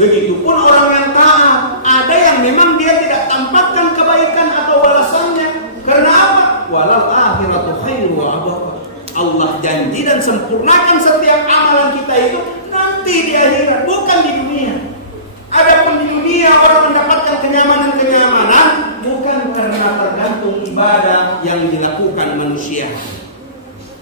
Begitupun orang yang taat, ada yang memang dia tidak tampakkan kebaikan atau balasannya. Karena apa? Walal akhiratu khairu wa abqa. Allah janji dan sempurnakan setiap amalan kita itu nanti di akhirat, bukan di dunia. Adapun di dunia orang mendapatkan kenyamanan bukan karena tergantung ibadah yang dilakukan manusia.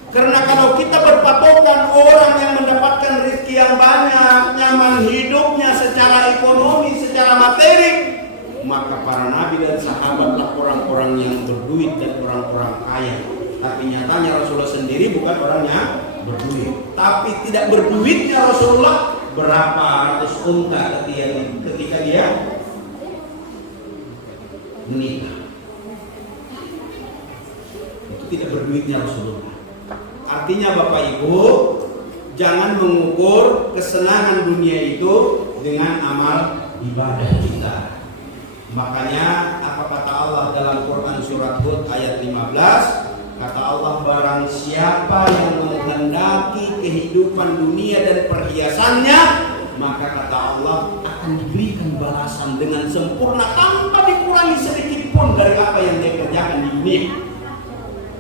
Karena kalau kita berpatokan orang yang mendapatkan rezeki yang banyak, nyaman hidupnya secara ekonomi, secara materi, maka para nabi dan sahabatlah orang-orang yang berduit dan orang-orang kaya. Tapi nyatanya Rasulullah sendiri bukan orang yang berduit. Tapi tidak berduitnya Rasulullah berapa ratus unta ketika dia menikah. Itu tidak berduitnya Rasulullah. Artinya Bapak Ibu, jangan mengukur kesenangan dunia itu dengan amal ibadah kita. Makanya apa kata Allah dalam Quran surat Hud ayat 15? Kata Allah, barang siapa yang menghendaki kehidupan dunia dan perhiasannya, maka kata Allah akan diberikan balasan dengan sempurna tanpa dikurangi sedikit pun dari apa yang dia kerjakan di dunia.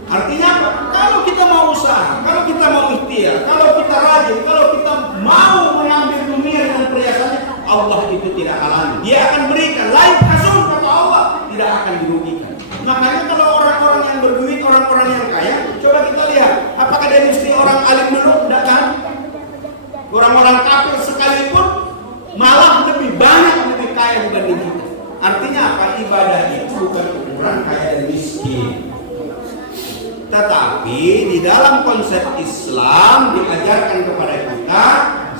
Artinya apa? Kalau kita mau usaha, kalau kita mau ikhtiar, kalau kita rajin, kalau kita mau mengambil dunia dan perhiasannya, Allah itu tidak halangi. Dia akan berikan. Lain kasus kata Allah, tidak akan dirugikan. Makanya kalau orang-orang yang berduit, orang-orang yang kaya, coba kita lihat, apakah dia mesti orang alim dulu? Tidak kan? Orang-orang kafir sekalipun malah lebih banyak, lebih kaya dibanding kita. Artinya apa? Ibadah itu bukan ukuran kaya dan miskin. Tetapi di dalam konsep Islam diajarkan kepada kita,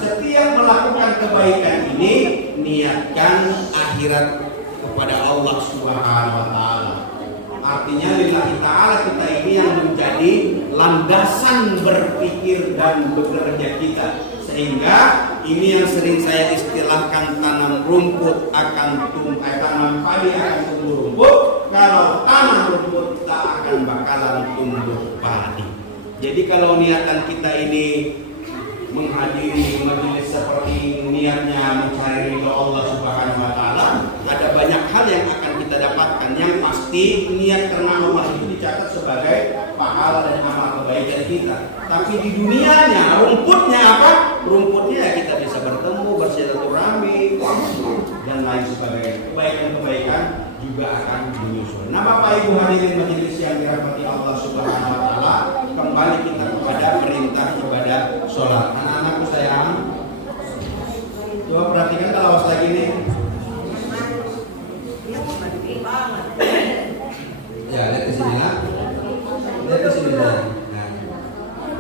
setiap melakukan kebaikan ini niatkan akhirat kepada Allah Subhanahu wa taala. Artinya lillahi ta'ala kita ini yang menjadi landasan berpikir dan bekerja kita. Sehingga ini yang sering saya istilahkan, tanam rumput akan tanam padi akan tumbuh rumput. Kalau tanam rumput tak akan bakalan tumbuh padi. Jadi kalau niatan kita ini menghadiri majelis seperti niatnya mencari ridho Allah Subhanahu wa taala, ada banyak hal yang akan kita dapatkan. Yang pasti niat karena Allah itu dicatat sebagai pahala dan amal kebaikan kita. Tapi di dunianya rumputnya apa? Rumputnya ya kita bisa bertemu, bersilaturahmi dan lain sebagainya. Kebaikan-kebaikan juga akan menyusul. Nah, Bapak Ibu hadirin majelis yang dirahmati Allah Subhanahu wa taala, kembali kita kepada perintah ibadah sholat. Anak-anakku sayang, coba perhatikan kalau awas lagi nih. Ya, lihat ke sini ya. Lihat ke sini sayang.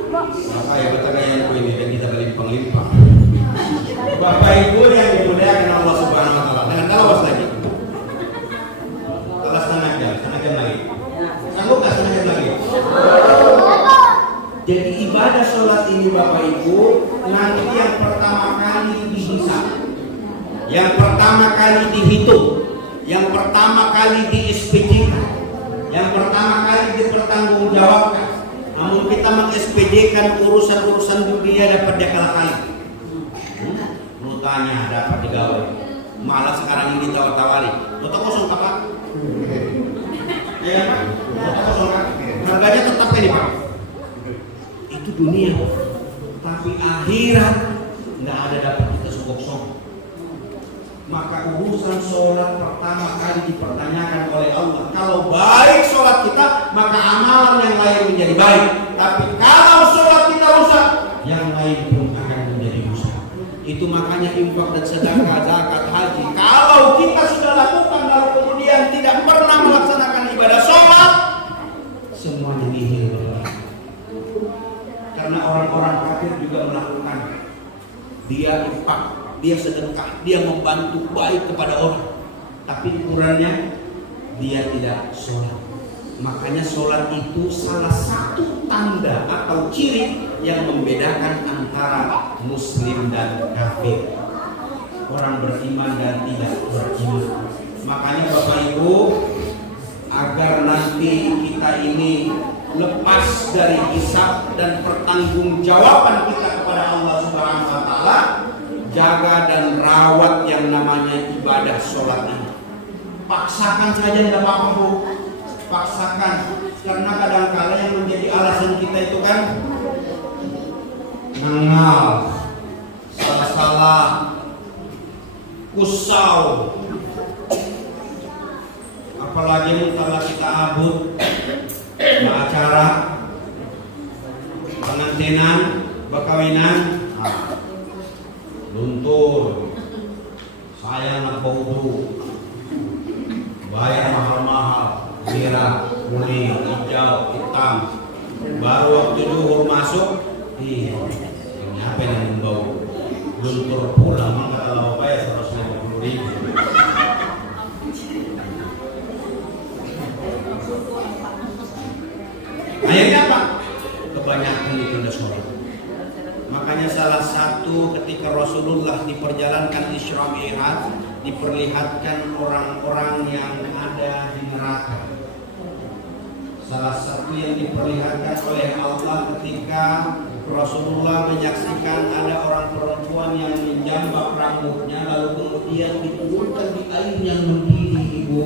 Nah, Bapak ya betul kayak ini dan kita berlimpah-limpah. Bapak Ibu yang dimuliakan Allah Subhanahu Wa Taala. Dengan awas lagi. Kalau setengah jam lagi. Sanggup nggak setengah jam lagi? Jadi ibadah sholat ini Bapak Ibu nanti yang pertama kali dihisab, yang pertama kali dihitung, yang pertama kali di-SPJ-kan, yang pertama kali dipertanggungjawabkan. Namun kita meng-SPJ-kan urusan-urusan dunia dapat dia kalah kali. Lu tanya dapat digawe. Malah sekarang ini tawar-tawari. Kota kosong Pak. Iya Pak. Kota kosong Pak. Harganya tetap ini Pak. Itu dunia. Tapi akhirat nggak ada dapat kita kosong. Maka urusan sholat pertama kali dipertanyakan oleh Allah. Kalau baik sholat kita, maka amalan yang lain menjadi baik. Tapi kalau sholat kita rusak, yang lain pun akan menjadi rusak. Itu makanya infak dan sedekah, zakat, haji. Kalau kita sudah lakukan lalu kemudian tidak pernah melaksanakan ibadah sholat, semuanya nihil. Karena orang-orang kafir juga melakukan. Dia infak, dia sedekah, dia membantu baik kepada orang, tapi ukurannya dia tidak sholat. Makanya sholat itu salah satu tanda atau ciri yang membedakan antara muslim dan kafir, orang beriman dan tidak beriman. Makanya Bapak Ibu, agar nanti kita ini lepas dari hisab dan pertanggungjawaban kita kepada Allah Subhanahu Wa Taala, jaga dan rawat yang namanya ibadah sholat ini. Paksakan saja tidak apa-apa Bu, paksakan. Karena kadang-kala yang menjadi alasan kita itu kan ngengal, salah-salah, kusau. Apalagi setelah kita abut acara pengantinan, perkawinan, luntur, saya anak baudu, bayar mahal-mahal, merah, kuning, hijau, hitam. Baru waktu zuhur masuk, ini apa yang membau? Luntur pulang, maka kalau bayar 150.000. Akhirnya apa? Kebanyakan ditunda sholat. Makanya salah satu ketika Rasulullah diperjalankan Isra Mi'raj, diperlihatkan orang-orang yang ada di neraka. Salah satu yang diperlihatkan oleh Allah ketika Rasulullah menyaksikan ada orang perempuan yang menjambak rambutnya, lalu kemudian diturunkan di air yang mendidih, Ibu.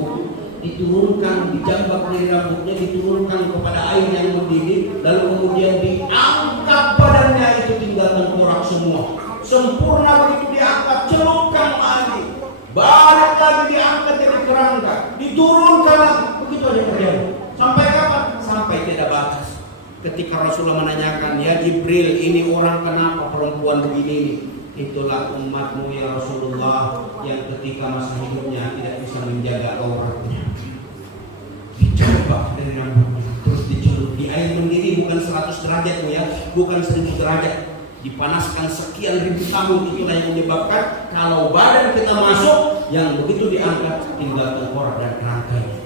Diturunkan, dijambak dari rambutnya, diturunkan kepada air yang mendidih, lalu kemudian diangkat badannya, itu tinggal tengkorak semua. Sempurna begitu diangkat, celupkan lagi, balik lagi diangkat jadi kerangka, diturunkan lagi, begitu aja terjadi. Sampai kapan? Sampai tidak batas. Ketika Rasulullah menanyakan, ya Jibril, ini orang kenapa perempuan begini? Itulah umatmu ya Rasulullah, yang ketika masa hidupnya tidak bisa menjaga auratnya. Dicoba dari rambutnya, terus dicelup di air mendidih, bukan 100 derajat ya, bukan 1000 derajat, dipanaskan sekian ribu tahun. Itulah yang menyebabkan kalau badan kita masuk, yang begitu diangkat tinggal tengkorak dan kerangkanya.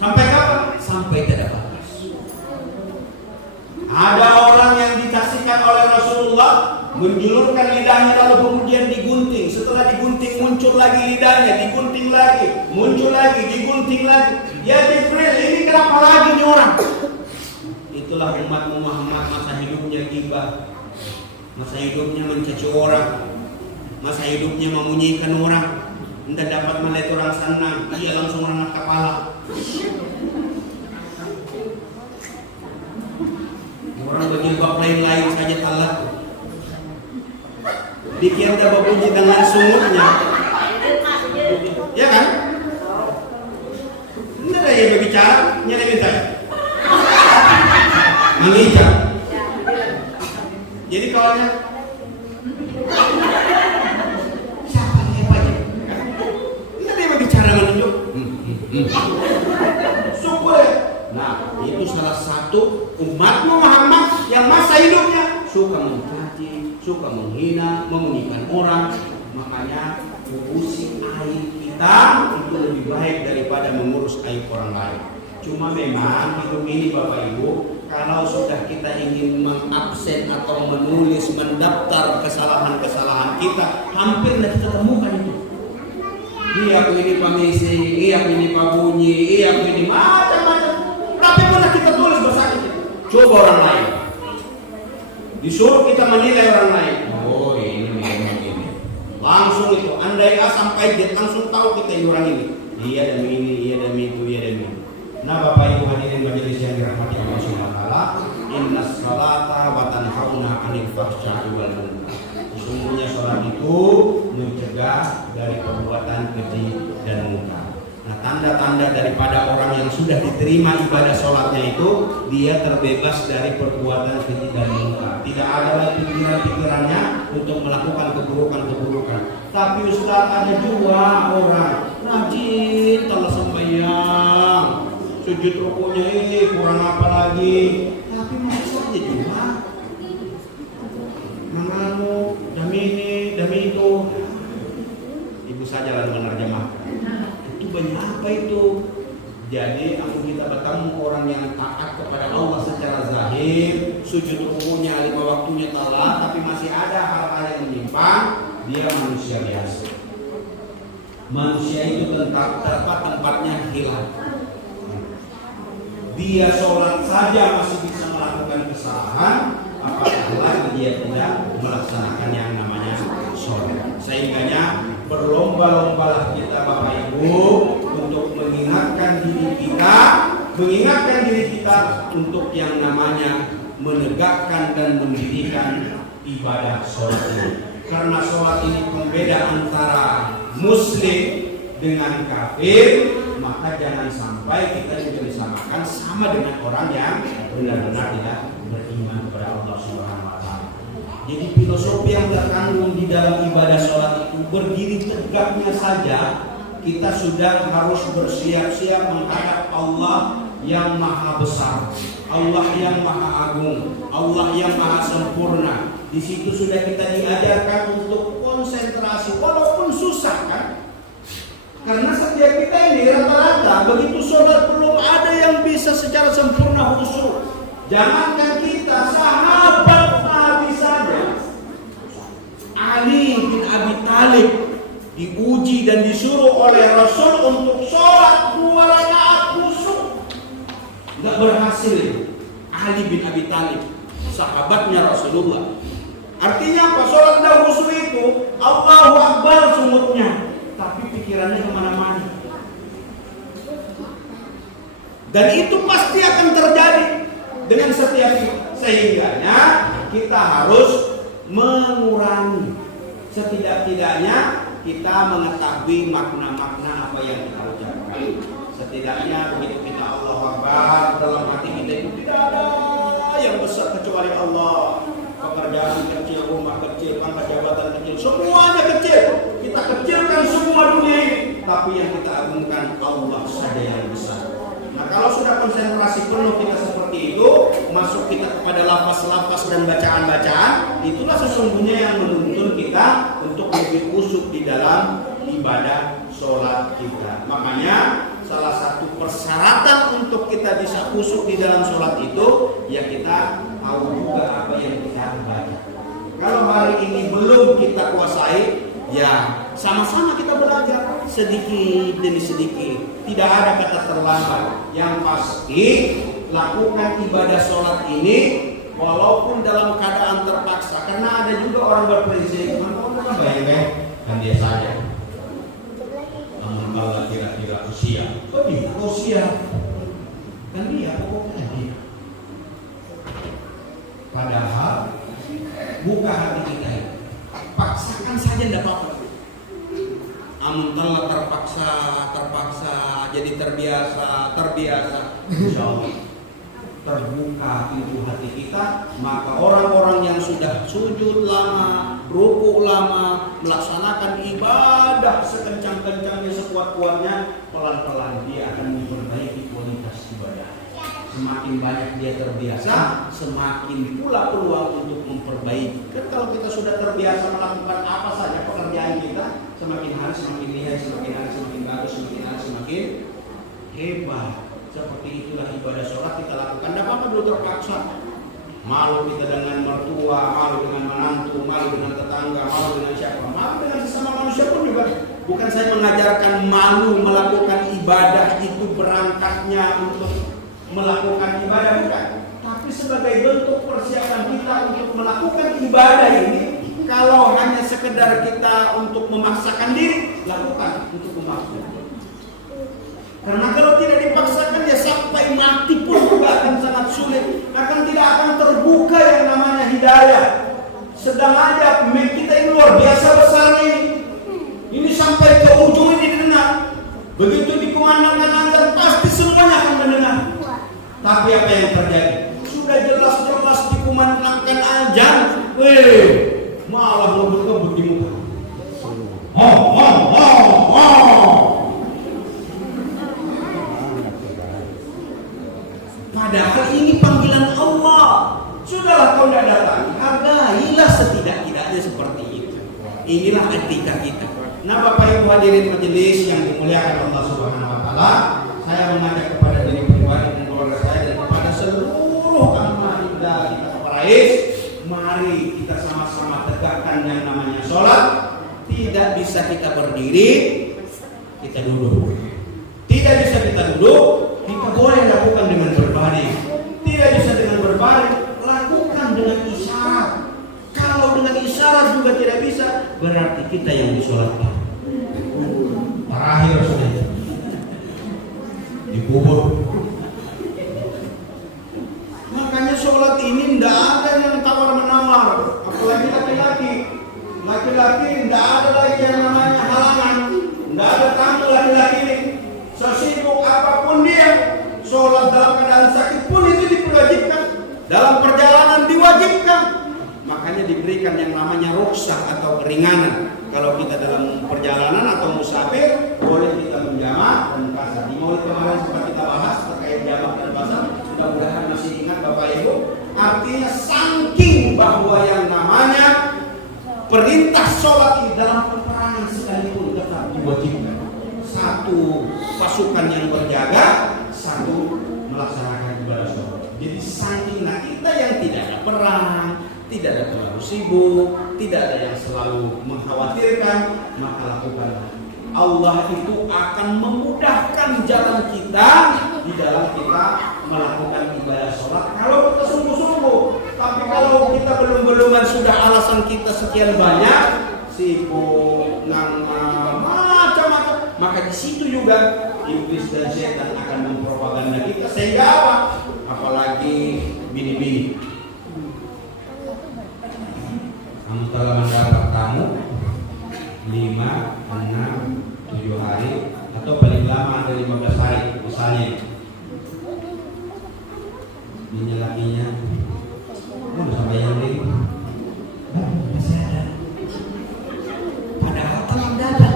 Sampai kapan? Sampai tidak batas. Ada orang yang disaksikan oleh Rasulullah menjulurkan lidahnya lalu kemudian digunting. Setelah digunting muncul lagi lidahnya, digunting lagi, muncul lagi, digunting lagi. Ya Jibril, ini kenapa lagi nih orang? Itulah umat Muhammad, masa hidupnya ghibah, masa hidupnya mencaci orang, masa hidupnya memunyikan orang. Tidak dapat melihat orang senang, dia langsung angkat kepala. Orang berjilbab lain-lain saja telat. Dikira dapat bunyi dengan sungutnya, ya kan? Tidak ada yang berbicara, nyalain saya. Mengijak. Jadi kawannya siapa nih Pak? Ini dia bicara menunjuk. Syukur ya. Nah, itu salah satu umat Muhammad yang masa hidupnya suka mencaci, suka menghina, mengunyikan orang. Makanya urusi aib kita itu lebih baik daripada mengurus aib orang lain. Cuma memang hidup ini Bapak Ibu, kalau sudah kita ingin mengabsen atau menulis, mendaftar kesalahan-kesalahan kita, hampir tidak kita temukan itu. Iya aku ini pemisi, iya aku ini pabunyi, iya aku ini macam-macam. Tapi pernah kita tulis bersatu. Coba orang lain. Disuruh kita menilai orang lain. Oh ini. Langsung itu, andai A sampai Z langsung tahu kita ini orang ini. Iya demi ini, iya demi itu, iya demi itu. Nah Bapak Ibu hadirin majelis yang dirahmati Allah Subhanahu wa taala, innas salata wa tanhauna 'anil fahsya'i wal munkar. Sesungguhnya salat itu mencegah dari perbuatan keji dan munkar. Nah, tanda-tanda daripada orang yang sudah diterima ibadah salatnya itu dia terbebas dari perbuatan keji dan munkar. Tidak ada lagi pikiran-pikirannya untuk melakukan keburukan-keburukan. Tapi Ustaz, ada juga orang rajin telah sembahyang, sujud rukunya kurang apa lagi, tapi masih saja juga menganu demi ini demi itu. Ibu saja lah menerjemahkan. Itu banyak apa itu? Jadi aku kita bertemu orang yang taat kepada Allah secara zahir, sujud rukunya 5 waktunya telat, tapi masih ada hal-hal yang menyimpang, dia manusia biasa. Manusia itu tempatnya hilang. Dia sholat saja masih bisa melakukan kesalahan, apalagi lagi dia tidak melaksanakan yang namanya sholat. Sehingganya berlomba-lombalah kita Bapak Ibu untuk mengingatkan diri kita untuk yang namanya menegakkan dan mendirikan ibadah sholat ini. Karena sholat ini pembeda antara muslim dengan kafir, maka jangan sampai kita juga disamakan sama dengan orang yang benar-benar tidak beriman kepada Allah Subhanahu wa taala. Jadi filosofi yang terkandung di dalam ibadah sholat itu, berdiri tegaknya saja kita sudah harus bersiap-siap menghadap Allah yang maha besar, Allah yang maha agung, Allah yang maha sempurna. Di situ sudah kita diajarkan untuk konsentrasi, walaupun susah kan? Karena setiap kita ini rata-rata begitu sholat belum ada yang bisa secara sempurna khusyuk. Jangankan kita, sahabat Nabi saja, Ali bin Abi Thalib diuji dan disuruh oleh Rasul untuk sholat 2 rakaat khusyuk, nggak berhasil. Ali bin Abi Thalib, sahabatnya Rasulullah. Artinya apa? Sholat dah khusyuk itu Allahu Akbar sumutnya, tapi pikirannya kemana-mana. Dan itu pasti akan terjadi dengan setiap kita. Sehingganya kita harus mengurangi. Setidak-tidaknya kita mengetahui makna-makna apa yang kita ucapkan. Setidaknya begitu kita Allahu Akbar, dalam hati kita itu tidak ada yang besar kecuali Allah. Pekerjaan kecil, rumah kecil, pangkat jabatan kecil, semuanya kecil. Kita kecilkan semua dunia ini, tapi yang kita agungkan Allah saja yang besar. Nah, kalau sudah konsentrasi penuh kita seperti itu, masuk kita kepada lafaz-lafaz dan bacaan-bacaan, itulah sesungguhnya yang menuntun kita untuk lebih khusyuk di dalam ibadah sholat kita. Makanya salah satu persyaratan untuk kita bisa khusyuk di dalam sholat itu, ya kita tahu juga apa yang kita baca. Kalau hari ini belum kita kuasai, ya sama-sama kita belajar sedikit demi sedikit. Tidak ada kata terlambat. Yang pasti lakukan ibadah sholat ini walaupun dalam keadaan terpaksa. Karena ada juga orang berprinsip, teman-teman apa ya kan dia saja. Kalau kira-kira usia, usia kan dia pokoknya dia. Padahal buka hati kita, paksakan saja tidak apa-apa. Amun telah terpaksa, jadi terbiasa, insya Allah. terbuka pintu hati kita, maka orang-orang yang sudah sujud lama, rukuk lama, melaksanakan ibadah sekencang-kencangnya, sekuat-kuatnya, pelan-pelan dia akan memperbaiki kualitas ibadah. Semakin banyak dia terbiasa, semakin pula peluang untuk memperbaiki. Kan kalau kita sudah terbiasa melakukan apa saja pekerjaan kita, semakin hari semakin lihat, semakin hari semakin bagus, semakin hari semakin hebat. Seperti itulah ibadah sholat kita lakukan. Tidak apa-apa dulu terpaksa. Malu kita dengan mertua, malu dengan menantu, malu dengan tetangga, malu dengan siapa, malu dengan sesama manusia pun juga. Bukan saya mengajarkan malu melakukan ibadah itu berangkatnya untuk melakukan ibadah, bukan. Tapi sebagai bentuk persiapan kita untuk melakukan ibadah ini, kalau hanya sekedar kita untuk memaksakan diri, lakukan untuk memaksakan. Karena kalau tidak dipaksakan ya sampai mati pun juga akan sangat sulit, tidak akan terbuka yang namanya hidayah. Sedang aja kita ini luar biasa besar ini sampai ke ujung ini didengar. Begitu dikumandangkan azan pasti semuanya akan mendengar. Tapi apa yang terjadi? Sudah jelas-jelas dikumandangkan azan, malah ngebut-ngebut di muka. Padahal ini panggilan Allah. Sudahlah kau tidak datang, hargailah setidak-tidaknya seperti itu. Inilah etika kita. Nah, Bapak Ibu hadirin majelis yang dimuliakan Allah Subhanahu wa taala, saya mengajak kepada diri pribadi dan keluarga saya dan kepada seluruh anggota kita Parais, mari kita sama-sama tegakkan yang namanya sholat. Tidak bisa kita berdiri, kita duduk. Tidak bisa kita duduk, kita boleh lakukan dengan berbaring. Tidak bisa dengan berbaring, lakukan dengan isyarat. Kalau dengan isyarat juga tidak bisa, berarti kita yang disolatkan. Terakhir sudah dikubur. Makanya sholat ini tidak ada yang tawar-menawar, apalagi laki-laki. Laki-laki tidak ada lagi yang namanya halangan, tidak ada tamu laki-laki ini. Sesibuk apapun dia, sholat dalam keadaan sakit pun itu diwajibkan, dalam perjalanan diwajibkan. Makanya diberikan yang namanya rukhsah atau keringanan. Kalau kita dalam perjalanan atau musafir, boleh kita menjamak dan pasar. Di maulid kemarin sempat kita bahas terkait jamak dan pasar. Mudah-mudahan masih ingat Bapak Ibu. Artinya saking bahwa yang namanya perintah sholat ini dalam peperangan sekalipun tetap diwajibkan. Satu pasukan yang berjaga, satu melaksanakan ibadah sholat. Jadi saking kita yang tidak ada perang, tidak ada terlalu sibuk, tidak ada yang selalu mengkhawatirkan, maka lakukanlah. Allah itu akan memudahkan jalan kita di dalam kita melakukan ibadah sholat. Kalau kita sungguh-sungguh, tapi kalau kita belum-beluman sudah alasan kita sekian banyak, sibuk, ngangma, macam-macam, maka di situ juga iblis dan setan akan mempropaganda kita. Sehingga apa? Apalagi bini-bini. Kamu telah mendapat tamu 5, 6, 7 hari atau paling lama ada 15 hari misalnya. Ini lakinya udah sama yang ini masih ada, padahal telah dapat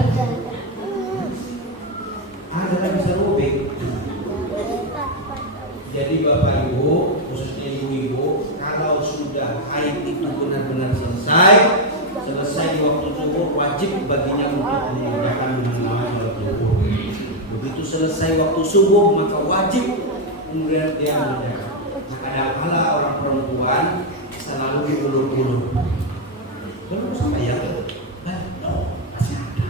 ada bisa robek. Jadi Bapak Ibu, khususnya ibu-ibu, kalau sudah haid itu benar-benar selesai di waktu zuhur, wajib baginya untuk mengerjakan dengan namanya sholat zuhur. Begitu selesai waktu subuh, maka wajib kemudian dia mengerjakan. Nah, kadang-kala orang perempuan selalu diulur-ulur. Belum sampai ya? Masih ada.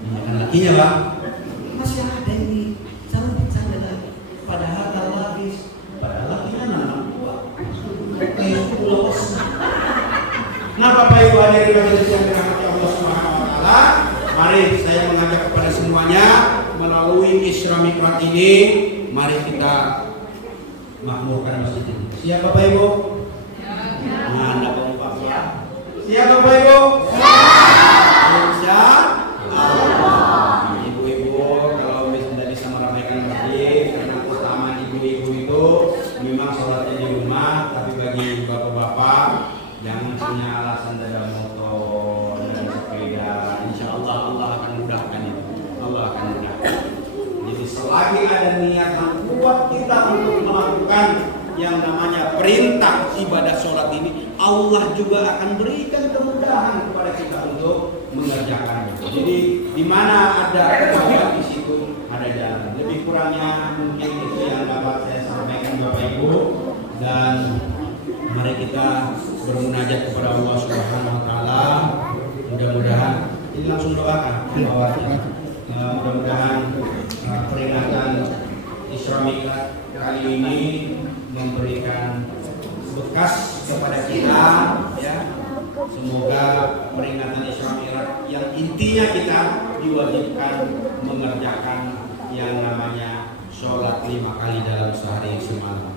Ini kan lakinya Bang, masih ada ini. Sangat lagi. Padahal kalau habis, padahal lakinya anak tua. Nah, Bapak Ibu hadirin majelis yang dirahmati Allah Subhanahu wa taala, mari saya mengajak kepada semuanya melalui Isra Mi'raj ini, mari kita makmurkan masjid ini. Siap Bapak Ibu? Nah, Anda kompak ya. Siap Bapak Ibu? Siap. Ibu-ibu kalau tidak bisa meramaikan masjid karena keutamaan ibu yang namanya perintah ibadah sholat ini, Allah juga akan berikan kemudahan kepada kita untuk mengerjakan itu. Jadi di mana ada kemudahan, di situ ada jalan. Lebih kurangnya mungkin itu yang dapat saya sampaikan Bapak Ibu, dan mari kita bermunajat kepada Allah Subhanahu wa taala. Mudah-mudahan ini langsung doakan mudah-mudahan peringatan Isra Mi'raj kali ini memberikan bekas kepada kita, ya. Semoga peringatan Isra Mi'raj yang intinya kita diwajibkan mengerjakan yang namanya sholat 5 kali dalam sehari semalam.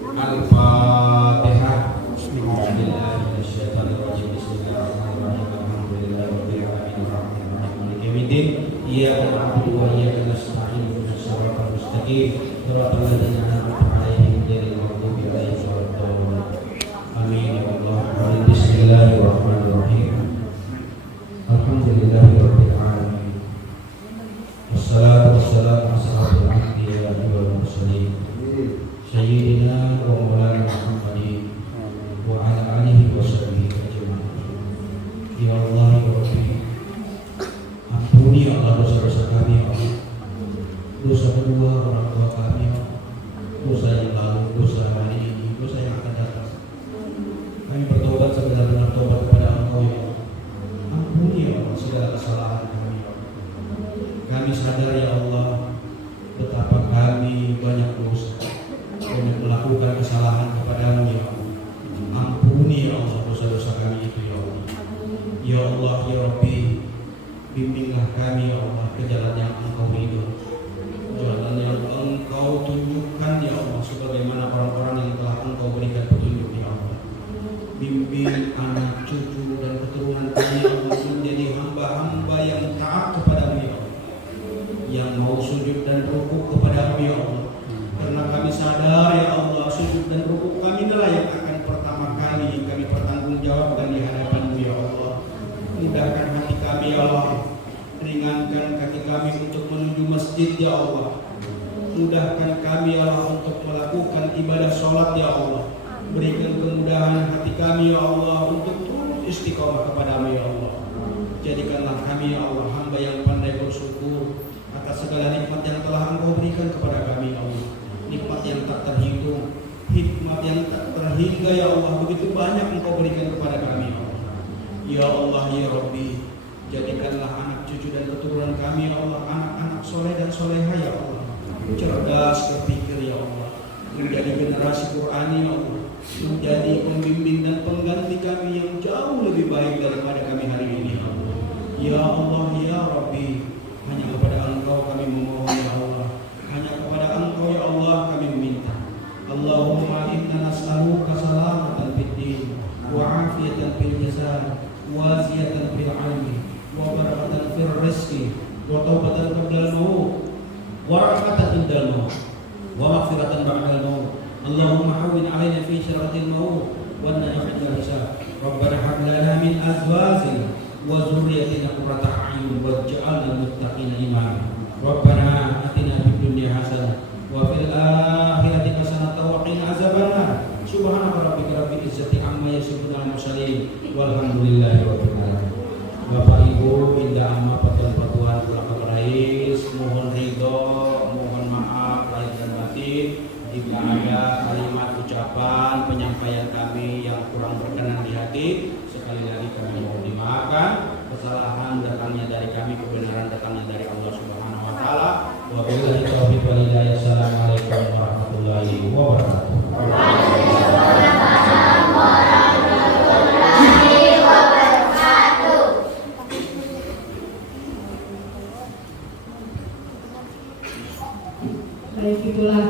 Al-Fatihah. Bismillahirrahmanirrahim. Iyyaka na'budu wa iyyaka nasta'in. Ihdinas siratal mustaqim. Shiratal ladzina an'amta 'alaihim ghairil maghdubi 'alaihim waladdallin. Amin ya Allah. Bismillahirrahmanirrahim. Alhamdulillahirabbil alamin. Wassalatu wassalamu ala asyrofil anbiya'i wal mursalin. Sayyidina wa maulana Muhammadin wa ala alihi wa sahbihi ajma'in. Ya Allah ya Rabbi, ampuni ya Allah dosa-dosa kami ya Allah. Dosa kedua orang tua kami ya Allah. Dosa yang lalu, dosa hari ini, dosa yang akan datang. Kami bertobat sebenar-benar tobat kepada Engkau ya Allah. Ampuni ya Allah segala kesalahan kami ya Allah. Kami sadar ya Allah betapa kami banyak dosa, banyak melakukan kesalahan kepadamu ya Allah. Ampuni ya Allah dosa-dosa kami itu ya Allah. Ya Allah ya Rabbi, bimbinglah kami ya Allah ke jalan yang Engkau ridho, jalan yang Engkau tunjukkan ya Allah, sebagaimana orang-orang yang telah Engkau berikan petunjuk ya Allah. Bimbing anak cucu dan keturunan kami ya Allah menjadi hamba-hamba yang taat kepadamu ya Allah, yang mau sujud dan rukuk kepadamu ya Allah. Karena kami sadar ya Allah, sujud dan rukuk kami adalah yang akan pertama kali kami pertanggungjawabkan di hadapan-Mu ya Allah. Mudahkan hati kami ya Allah, ringankan kaki kami untuk menuju masjid ya Allah. Mudahkan kami ya Allah untuk melakukan ibadah sholat ya Allah. Berikan kemudahan hati kami ya Allah untuk terus istiqomah kepadamu ya Allah. Jadikanlah kami ya Allah hamba yang pandai bersyukur atas segala nikmat yang telah Engkau berikan kepada kami ya Allah. Nikmat yang tak terhitung, hikmat yang tak terhingga ya Allah, begitu banyak Engkau berikan kepada kami ya Allah. Ya Allah ya Rabbi, jadikanlah anak cucu dan keturunan kami ya Allah anak-anak soleh dan soleha ya Allah, cerdas berpikir ya Allah, menjadi generasi Qur'ani ya Allah, menjadi pembimbing dan pengganti kami yang jauh lebih baik daripada kami hari ini ya Allah. Ya Allah ya Rabbi, hanya kepada Engkau kami memohon ya Allah, hanya kepada Engkau ya Allah kami meminta. Allahumma inna nas'aluka salamatan fid din wa afiyatan fil jasad wa ziyatan fil ilmi wa barakatan fil rizqi wa taubatan qabla al-maut wa rahmatan indal maut wa maghfiratan ba'da al-maut. Allahumma hawwin 'alaina fi syaratil maut wa naj'alna hisab. Rabbana hab lana min azwajina wa dhurriyyatina qurrata a'yun waj'alna lil muttaqina imama. Rabbana atina fid dunya hasanah wa fil akhirati hasanah wa qina azabannar. Subhana rabbika rabbil izzati amma yasifun al mursalin walhamdulillahi rabbil alamin. Bapak Ibu, Indah Amma Patuan Pulang Rais, mohon ridho, mohon maaf lahir dan batin jika ada kalimat ucapan penyampaian kami yang kurang berkenan di hati. Sekali lagi kami mohon dimaafkan. Kesalahan datangnya dari kami, kebenaran datangnya dari Allah Subhanahu wa taala. Wabillahi taufiq wal hidayah. Assalamualaikum warahmatullahi wabarakatuh. Baik, itulah